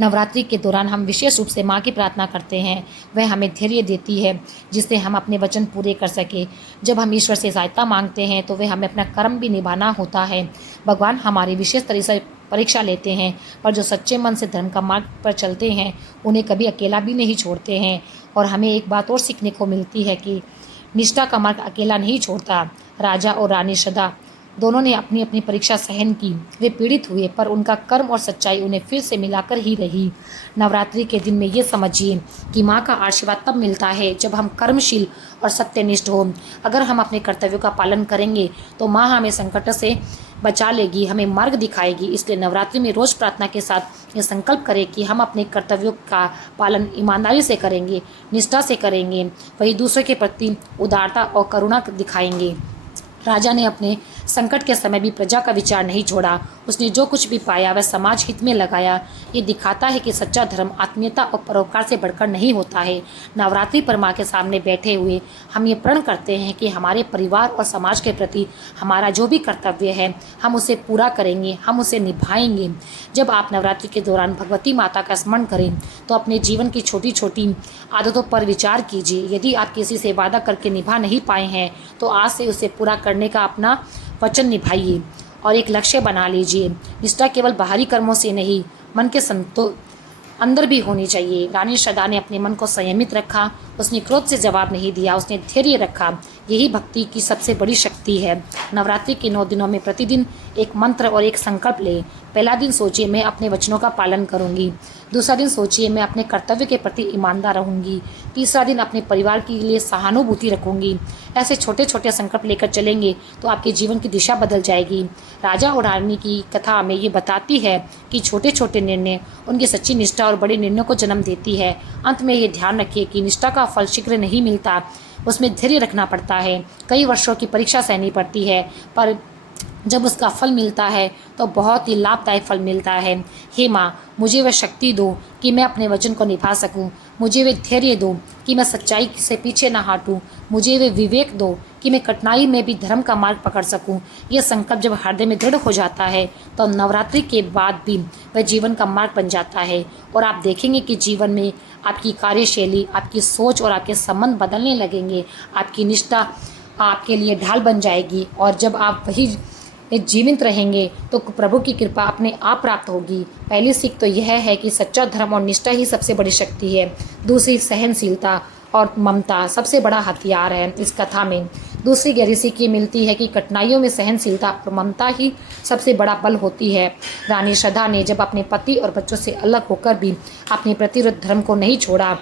नवरात्रि के दौरान हम विशेष रूप से माँ की प्रार्थना करते हैं। वह हमें धैर्य देती है जिससे हम अपने वचन पूरे कर सके। जब हम ईश्वर से सहायता मांगते हैं तो वह हमें अपना कर्म भी निभाना होता है। भगवान हमारी विशेष तरह से परीक्षा लेते हैं, पर जो सच्चे मन से धर्म का मार्ग पर चलते हैं उन्हें कभी अकेला भी नहीं छोड़ते हैं। और हमें एक बात और सीखने को मिलती है कि निष्ठा का मार्ग अकेला नहीं छोड़ता। राजा और रानी श्रद्धा दोनों ने अपनी अपनी परीक्षा सहन की। वे पीड़ित हुए, पर उनका कर्म और सच्चाई उन्हें फिर से मिलाकर ही रही। नवरात्रि के दिन में ये समझिए कि माँ का आशीर्वाद तब मिलता है जब हम कर्मशील और सत्यनिष्ठ हों। अगर हम अपने कर्तव्यों का पालन करेंगे तो माँ हमें संकट से बचा लेगी, हमें मार्ग दिखाएगी। इसलिए नवरात्रि में रोज़ प्रार्थना के साथ ये संकल्प करें कि हम अपने कर्तव्यों का पालन ईमानदारी से करेंगे, निष्ठा से करेंगे, वही दूसरे के प्रति उदारता और करुणा दिखाएंगे। राजा ने अपने संकट के समय भी प्रजा का विचार नहीं छोड़ा। उसने जो कुछ भी पाया वह समाज हित में लगाया। ये दिखाता है कि सच्चा धर्म आत्मीयता और परोपकार से बढ़कर नहीं होता है। नवरात्रि पर माँ के सामने बैठे हुए हम ये प्रण करते हैं कि हमारे परिवार और समाज के प्रति हमारा जो भी कर्तव्य है हम उसे पूरा करेंगे, हम उसे निभाएंगे। जब आप नवरात्रि के दौरान भगवती माता का स्मरण करें तो अपने जीवन की छोटी छोटी आदतों पर विचार कीजिए। यदि आप किसी से वादा करके निभा नहीं पाए हैं तो आज से उसे पूरा करने का अपना वचन निभाइए और एक लक्ष्य बना लीजिए। निष्ठा केवल बाहरी कर्मों से नहीं, मन के अंदर भी होनी चाहिए। रानी श्रद्धा ने अपने मन को संयमित रखा। उसने क्रोध से जवाब नहीं दिया, उसने धैर्य रखा। यही भक्ति की सबसे बड़ी शक्ति है। नवरात्रि के 9 दिनों में प्रतिदिन एक मंत्र और एक संकल्प ले। पहला दिन सोचिए, मैं अपने वचनों का पालन करूंगी। दूसरा दिन सोचिए, मैं अपने कर्तव्य के प्रति ईमानदार रहूंगी। तीसरा दिन अपने परिवार के लिए सहानुभूति रखूंगी। ऐसे छोटे छोटे संकल्प लेकर चलेंगे तो आपके जीवन की दिशा बदल जाएगी। राजा और रानी की कथा हमें ये बताती है कि छोटे छोटे निर्णय उनकी सच्ची निष्ठा और बड़े निर्णयों को जन्म देती है। अंत में ये ध्यान रखिए कि निष्ठा का फल शीघ्र नहीं मिलता, उसमें धैर्य रखना पड़ता है। कई वर्षों की परीक्षा सहनी पड़ती है, पर जब उसका फल मिलता है तो बहुत ही लाभदायक फल मिलता है। हे माँ, मुझे वह शक्ति दो कि मैं अपने वचन को निभा सकूं। मुझे वे धैर्य दो कि मैं सच्चाई से पीछे न हटूं। मुझे वे विवेक दो कि मैं कठिनाई में भी धर्म का मार्ग पकड़ सकूं। यह संकल्प जब हृदय में दृढ़ हो जाता है तो नवरात्रि के बाद भी वह जीवन का मार्ग बन जाता है और आप देखेंगे कि जीवन में आपकी कार्यशैली, आपकी सोच और आपके संबंध बदलने लगेंगे। आपकी निष्ठा आपके लिए ढाल बन जाएगी और जब आप वही जीवित रहेंगे तो प्रभु की कृपा अपने आप प्राप्त होगी। पहली सीख तो यह है कि सच्चा धर्म और निष्ठा ही सबसे बड़ी शक्ति है। दूसरी, सहनशीलता और ममता सबसे बड़ा हथियार है इस कथा में। दूसरी गहरी सीख ये मिलती है कि कठिनाइयों में सहनशीलता और ममता ही सबसे बड़ा बल होती है। रानी श्रद्धा ने जब अपने पति और बच्चों से अलग होकर भी अपने प्रतिरोध धर्म को नहीं छोड़ा,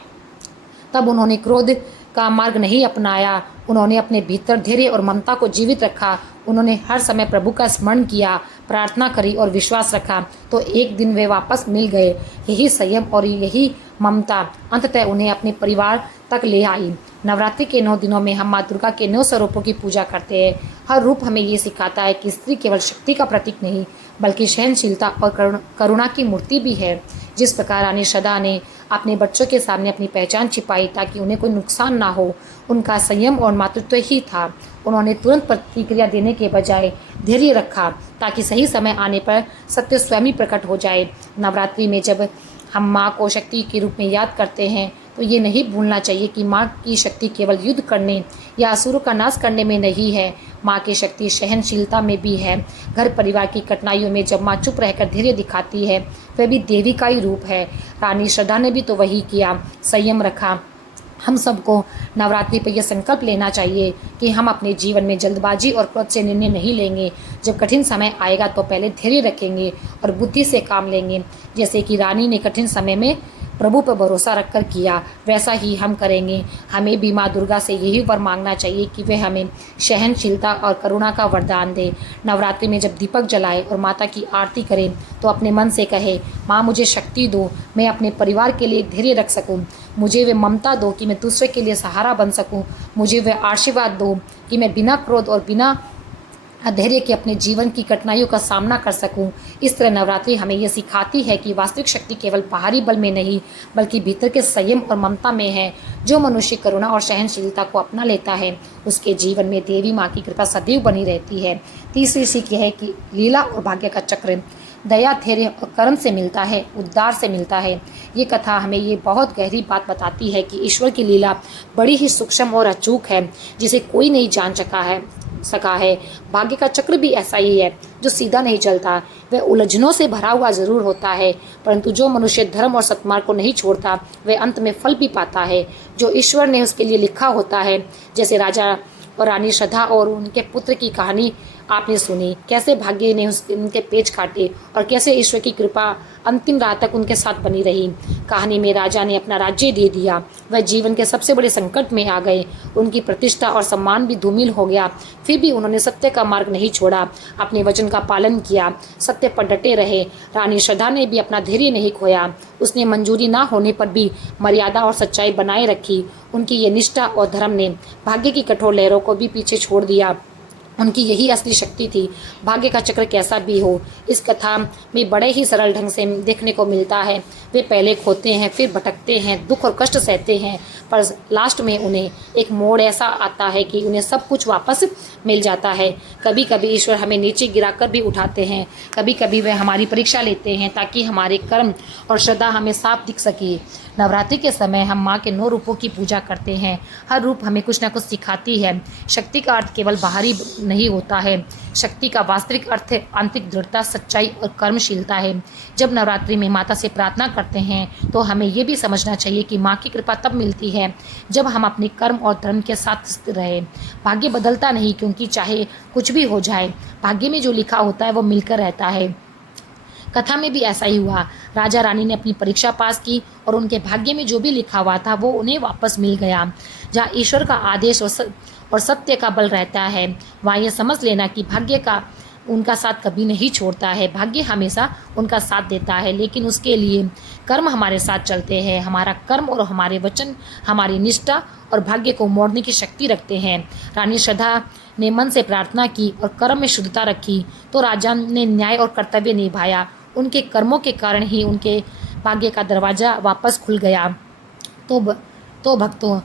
तब उन्होंने क्रोध का मार्ग नहीं अपनाया। उन्होंने अपने भीतर धैर्य और ममता को जीवित रखा। उन्होंने हर समय प्रभु का स्मरण किया, प्रार्थना करी और विश्वास रखा, तो एक दिन वे वापस मिल गए। यही संयम और यही ममता अंततः उन्हें अपने परिवार तक ले आई। नवरात्रि के 9 दिनों में हम माँ दुर्गा के 9 स्वरूपों की पूजा करते हैं। हर रूप हमें ये सिखाता है कि स्त्री केवल शक्ति का प्रतीक नहीं, बल्कि सहनशीलता और करुणा की मूर्ति भी है। जिस प्रकार रानी श्रद्धा ने अपने बच्चों के सामने अपनी पहचान छिपाई ताकि उन्हें कोई नुकसान ना हो, उनका संयम और मातृत्व ही था। उन्होंने तुरंत प्रतिक्रिया देने के बजाय धैर्य रखा ताकि सही समय आने पर सत्य स्वयं ही प्रकट हो जाए। नवरात्रि में जब हम माँ को शक्ति के रूप में याद करते हैं तो ये नहीं भूलना चाहिए कि माँ की शक्ति केवल युद्ध करने या असुरों का नाश करने में नहीं है। माँ की शक्ति सहनशीलता में भी है। घर परिवार की कठिनाइयों में जब माँ चुप रहकर धैर्य दिखाती है, वह भी देवी का ही रूप है। रानी श्रद्धा ने भी तो वही किया, संयम रखा। हम सबको नवरात्रि पर यह संकल्प लेना चाहिए कि हम अपने जीवन में जल्दबाजी और क्रोध से निर्णय नहीं लेंगे। जब कठिन समय आएगा तो पहले धैर्य रखेंगे और बुद्धि से काम लेंगे। जैसे कि रानी ने कठिन समय में प्रभु पर भरोसा रखकर किया, वैसा ही हम करेंगे। हमें भी माँ दुर्गा से यही वर मांगना चाहिए कि वह हमें सहनशीलता और करुणा का वरदान दे। नवरात्रि में जब दीपक जलाए और माता की आरती करें तो अपने मन से कहे, माँ मुझे शक्ति दो, मैं अपने परिवार के लिए धैर्य रख सकूँ। मुझे वे ममता दो कि मैं दूसरे के लिए सहारा बन सकूँ। मुझे वे आशीर्वाद दो कि मैं बिना क्रोध और बिना धैर्य के अपने जीवन की कठिनाइयों का सामना कर सकूं। इस तरह नवरात्रि हमें यह सिखाती है कि वास्तविक शक्ति केवल बाहरी बल में नहीं, बल्कि भीतर के संयम और ममता में है। जो मनुष्य करुणा और सहनशीलता को अपना लेता है, उसके जीवन में देवी माँ की कृपा सदैव बनी रहती है। तीसरी सीख यह है कि लीला और भाग्य का चक्र दया, धैर्य और कर्म से मिलता है, उद्धार से मिलता है। ये कथा हमें ये बहुत गहरी बात बताती है कि ईश्वर की लीला बड़ी ही सूक्ष्म और अचूक है, जिसे कोई नहीं जान सका है। भाग्य का चक्र भी ऐसा ही है, जो सीधा नहीं चलता। वह उलझनों से भरा हुआ जरूर होता है, परंतु जो मनुष्य धर्म और सत्मार्ग को नहीं छोड़ता, वह अंत में फल भी पाता है जो ईश्वर ने उसके लिए लिखा होता है। जैसे राजा और रानी श्रद्धा और उनके पुत्र की कहानी आपने सुनी, कैसे भाग्य ने उनके पेच काटे और कैसे ईश्वर की कृपा अंतिम रात तक उनके साथ बनी रही। कहानी में राजा ने अपना राज्य दे दिया, वह जीवन के सबसे बड़े संकट में आ गए, उनकी प्रतिष्ठा और सम्मान भी धूमिल हो गया। फिर भी उन्होंने सत्य का मार्ग नहीं छोड़ा, अपने वचन का पालन किया, सत्य पर डटे रहे। रानी श्रद्धा ने भी अपना धैर्य नहीं खोया, उसने मंजूरी ना होने पर भी मर्यादा और सच्चाई बनाए रखी। उनकी ये निष्ठा और धर्म ने भाग्य की कठोर लहरों को भी पीछे छोड़ दिया। उनकी यही असली शक्ति थी। भाग्य का चक्र कैसा भी हो, इस कथा में बड़े ही सरल ढंग से देखने को मिलता है। वे पहले खोते हैं, फिर भटकते हैं, दुख और कष्ट सहते हैं, पर लास्ट में उन्हें एक मोड़ ऐसा आता है कि उन्हें सब कुछ वापस मिल जाता है। कभी कभी ईश्वर हमें नीचे गिराकर भी उठाते हैं, कभी कभी वे हमारी परीक्षा लेते हैं ताकि हमारे कर्म और श्रद्धा हमें साफ दिख सके। नवरात्रि के समय हम माँ के 9 रूपों की पूजा करते हैं। हर रूप हमें कुछ न कुछ सिखाती है। शक्ति का अर्थ केवल बाहरी नहीं होता है, शक्ति का वास्तविक अर्थ आंतरिक दृढ़ता, सच्चाई और कर्मशीलता है। जब नवरात्रि में माता से प्रार्थना करते हैं तो हमें ये भी समझना चाहिए कि माँ की कृपा तब मिलती है जब हम अपने कर्म और धर्म के साथ स्थिर रहे। भाग्य बदलता नहीं, क्योंकि चाहे कुछ भी हो जाए, भाग्य में जो लिखा होता है वो मिलकर रहता है। कथा में भी ऐसा ही हुआ। राजा रानी ने अपनी परीक्षा पास की और उनके भाग्य में जो भी लिखा हुआ था वो उन्हें वापस मिल गया। जहाँ ईश्वर का आदेश और सत्य का बल रहता है, वहाँ यह समझ लेना कि भाग्य का उनका साथ कभी नहीं छोड़ता है, भाग्य हमेशा उनका साथ देता है, लेकिन उसके लिए कर्म हमारे साथ चलते हैं। हमारा कर्म और हमारे वचन हमारी निष्ठा और भाग्य को मोड़ने की शक्ति रखते हैं। रानी श्रद्धा ने मन से प्रार्थना की और कर्म में शुद्धता रखी, तो राजा ने न्याय और कर्तव्य निभाया। उनके कर्मों के कारण ही उनके भाग्य का दरवाज़ा वापस खुल गया। तो भक्तों,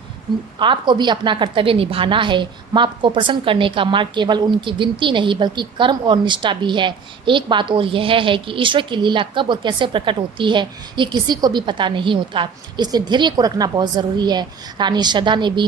आपको भी अपना कर्तव्य निभाना है। माँ को प्रसन्न करने का मार्ग केवल उनकी विनती नहीं बल्कि कर्म और निष्ठा भी है। एक बात और यह है कि ईश्वर की लीला कब और कैसे प्रकट होती है ये किसी को भी पता नहीं होता, इसलिए धैर्य को रखना बहुत ज़रूरी है। रानी श्रद्धा ने भी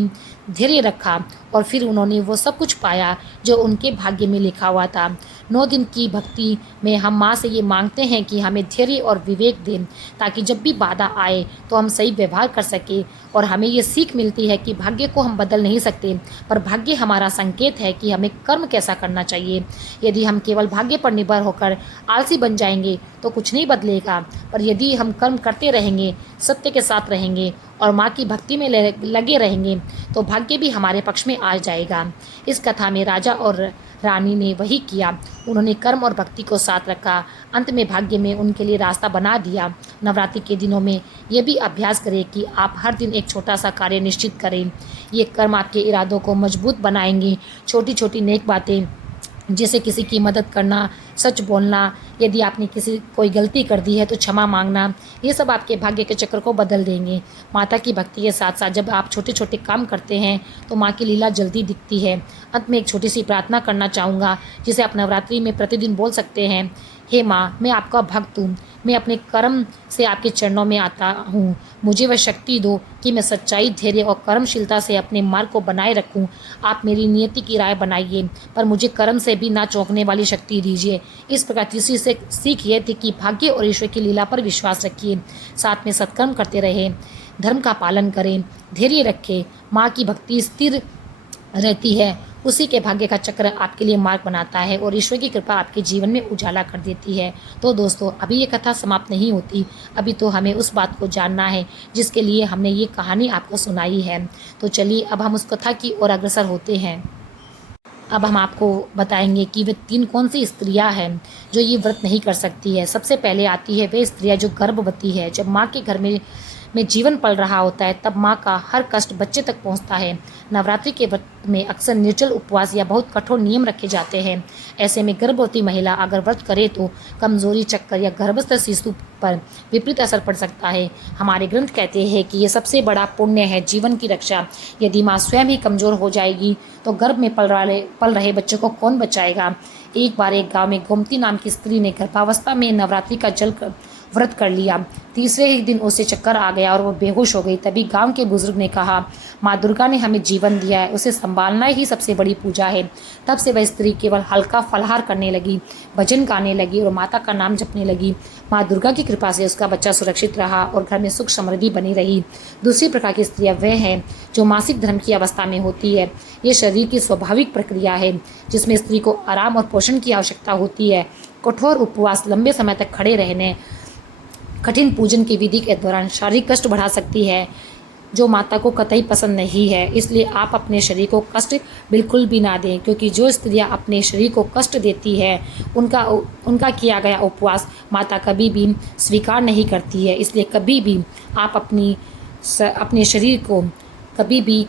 धैर्य रखा और फिर उन्होंने वो सब कुछ पाया जो उनके भाग्य में लिखा हुआ था। 9 दिन की भक्ति में हम माँ से ये मांगते हैं कि हमें धैर्य और विवेक दें, ताकि जब भी बाधा आए तो हम सही व्यवहार कर सकें। और हमें ये सीख मिलती है कि भाग्य को हम बदल नहीं सकते, पर भाग्य हमारा संकेत है कि हमें कर्म कैसा करना चाहिए। यदि हम केवल भाग्य पर निर्भर होकर आलसी बन जाएंगे तो कुछ नहीं बदलेगा, पर यदि हम कर्म करते रहेंगे, सत्य के साथ रहेंगे और माँ की भक्ति में लगे रहेंगे तो भाग्य भी हमारे पक्ष में आ जाएगा। इस कथा में राजा और रानी ने वही किया। उन्होंने कर्म और भक्ति को साथ रखा। अंत में भाग्य में उनके लिए रास्ता बना दिया। नवरात्रि के दिनों में ये भी अभ्यास करें कि आप हर दिन एक छोटा सा कार्य निश्चित करें। ये कर्म आपके इरादों को मजबूत बनाएंगे। छोटी छोटी नेक बातें जैसे किसी की मदद करना, सच बोलना, यदि आपने कोई गलती कर दी है तो क्षमा मांगना, ये सब आपके भाग्य के चक्र को बदल देंगे। माता की भक्ति के साथ साथ जब आप छोटे छोटे काम करते हैं तो माँ की लीला जल्दी दिखती है। अंत में एक छोटी सी प्रार्थना करना चाहूँगा जिसे आप नवरात्रि में प्रतिदिन बोल सकते हैं। हे माँ, मैं आपका भक्त हूँ, मैं अपने कर्म से आपके चरणों में आता हूँ। मुझे वह शक्ति दो कि मैं सच्चाई, धैर्य और कर्मशीलता से अपने मार्ग को बनाए रखूँ। आप मेरी नियति की राय बनाइए, पर मुझे कर्म से भी ना चौंकने वाली शक्ति दीजिए। इस प्रकार तीसरी से सीख ये थी कि भाग्य और ईश्वर की लीला पर विश्वास रखिए, साथ में सत्कर्म करते रहें, धर्म का पालन करें, धैर्य रखें। माँ की भक्ति स्थिर रहती है, उसी के भाग्य का चक्र आपके लिए मार्ग बनाता है और ईश्वर की कृपा आपके जीवन में उजाला कर देती है। तो दोस्तों, अभी ये कथा समाप्त नहीं होती, अभी तो हमें उस बात को जानना है जिसके लिए हमने ये कहानी आपको सुनाई है। तो चलिए अब हम उस कथा की ओर अग्रसर होते हैं। अब हम आपको बताएंगे कि वे 3 कौन सी स्त्रियां हैं जो ये व्रत नहीं कर सकती है। सबसे पहले आती है वे स्त्रियां जो गर्भवती है। जब माँ के घर में जीवन पल रहा होता है तब माँ का हर कष्ट बच्चे तक पहुँचता है। नवरात्रि के व्रत में अक्सर निर्जल उपवास या बहुत कठोर नियम रखे जाते हैं। ऐसे में गर्भवती महिला अगर व्रत करे तो कमजोरी, चक्कर या गर्भस्थ शिशु पर विपरीत असर पड़ सकता है। हमारे ग्रंथ कहते हैं कि ये सबसे बड़ा पुण्य है जीवन की रक्षा। यदि माँ स्वयं ही कमजोर हो जाएगी तो गर्भ में पल रहे बच्चे को कौन बचाएगा। एक बार एक गाँव में गोमती नाम की स्त्री ने गर्भावस्था में नवरात्रि का व्रत कर लिया। तीसरे ही दिन उसे चक्कर आ गया और वो बेहोश हो गई। तभी गांव के बुजुर्ग ने कहा, माँ दुर्गा ने हमें जीवन दिया है, उसे संभालना ही सबसे बड़ी पूजा है। तब से वह स्त्री केवल हल्का फलाहार करने लगी, भजन गाने लगी और माता का नाम जपने लगी। माँ दुर्गा की कृपा से उसका बच्चा सुरक्षित रहा और घर में सुख समृद्धि बनी रही। दूसरी प्रकार की स्त्रियाँ वह हैं जो मासिक धर्म की अवस्था में होती है। ये शरीर की स्वाभाविक प्रक्रिया है जिसमें स्त्री को आराम और पोषण की आवश्यकता होती है। कठोर उपवास, लंबे समय तक खड़े रहने, कठिन पूजन की विधि के दौरान शारीरिक कष्ट बढ़ा सकती है जो माता को कतई पसंद नहीं है। इसलिए आप अपने शरीर को कष्ट बिल्कुल भी ना दें, क्योंकि जो स्त्रियां अपने शरीर को कष्ट देती है उनका किया गया उपवास माता कभी भी स्वीकार नहीं करती है। इसलिए कभी भी आप अपने शरीर को कभी भी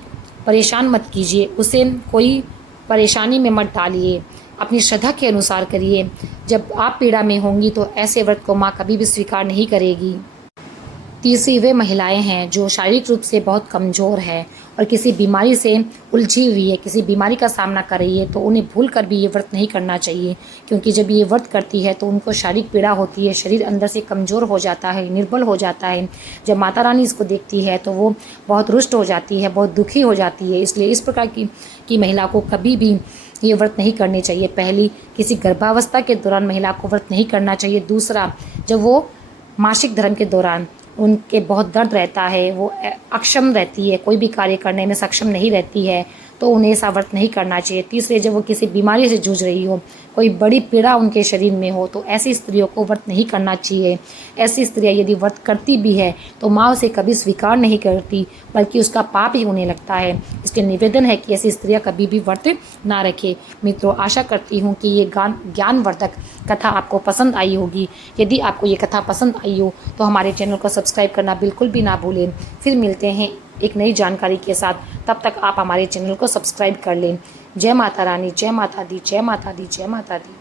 परेशान मत कीजिए, उसे कोई परेशानी में मत डालिए, अपनी श्रद्धा के अनुसार करिए। जब आप पीड़ा में होंगी तो ऐसे व्रत को माँ कभी भी स्वीकार नहीं करेगी। तीसरी वे महिलाएं हैं जो शारीरिक रूप से बहुत कमज़ोर है और किसी बीमारी से उलझी हुई है, किसी बीमारी का सामना कर रही है, तो उन्हें भूल कर भी ये व्रत नहीं करना चाहिए, क्योंकि जब ये व्रत करती है तो उनको शारीरिक पीड़ा होती है, शरीर अंदर से कमज़ोर हो जाता है, निर्बल हो जाता है। जब माता रानी इसको देखती है तो वो बहुत रुष्ट हो जाती है, बहुत दुखी हो जाती है। इसलिए इस प्रकार की महिला को कभी भी ये व्रत नहीं करने चाहिए। पहली, किसी गर्भावस्था के दौरान महिला को व्रत नहीं करना चाहिए। दूसरा, जब वो मासिक धर्म के दौरान उनके बहुत दर्द रहता है, वो अक्षम रहती है, कोई भी कार्य करने में सक्षम नहीं रहती है, तो उन्हें ऐसा व्रत नहीं करना चाहिए। तीसरे, जब वो किसी बीमारी से जूझ रही हो, कोई बड़ी पीड़ा उनके शरीर में हो, तो ऐसी स्त्रियों को व्रत नहीं करना चाहिए। ऐसी स्त्रियाँ यदि व्रत करती भी है तो माँ उसे कभी स्वीकार नहीं करती, बल्कि उसका पाप ही होने लगता है। इसलिए निवेदन है कि ऐसी स्त्रियाँ कभी भी व्रत ना रखें। मित्रों, आशा करती हूँ कि ये ज्ञानवर्धक कथा आपको पसंद आई होगी। यदि आपको ये कथा पसंद आई हो तो हमारे चैनल को सब्सक्राइब करना बिल्कुल भी ना भूलें। फिर मिलते हैं एक नई जानकारी के साथ, तब तक आप हमारे चैनल को सब्सक्राइब कर लें। जय माता रानी, जय माता दी, जय माता दी, जय माता दी।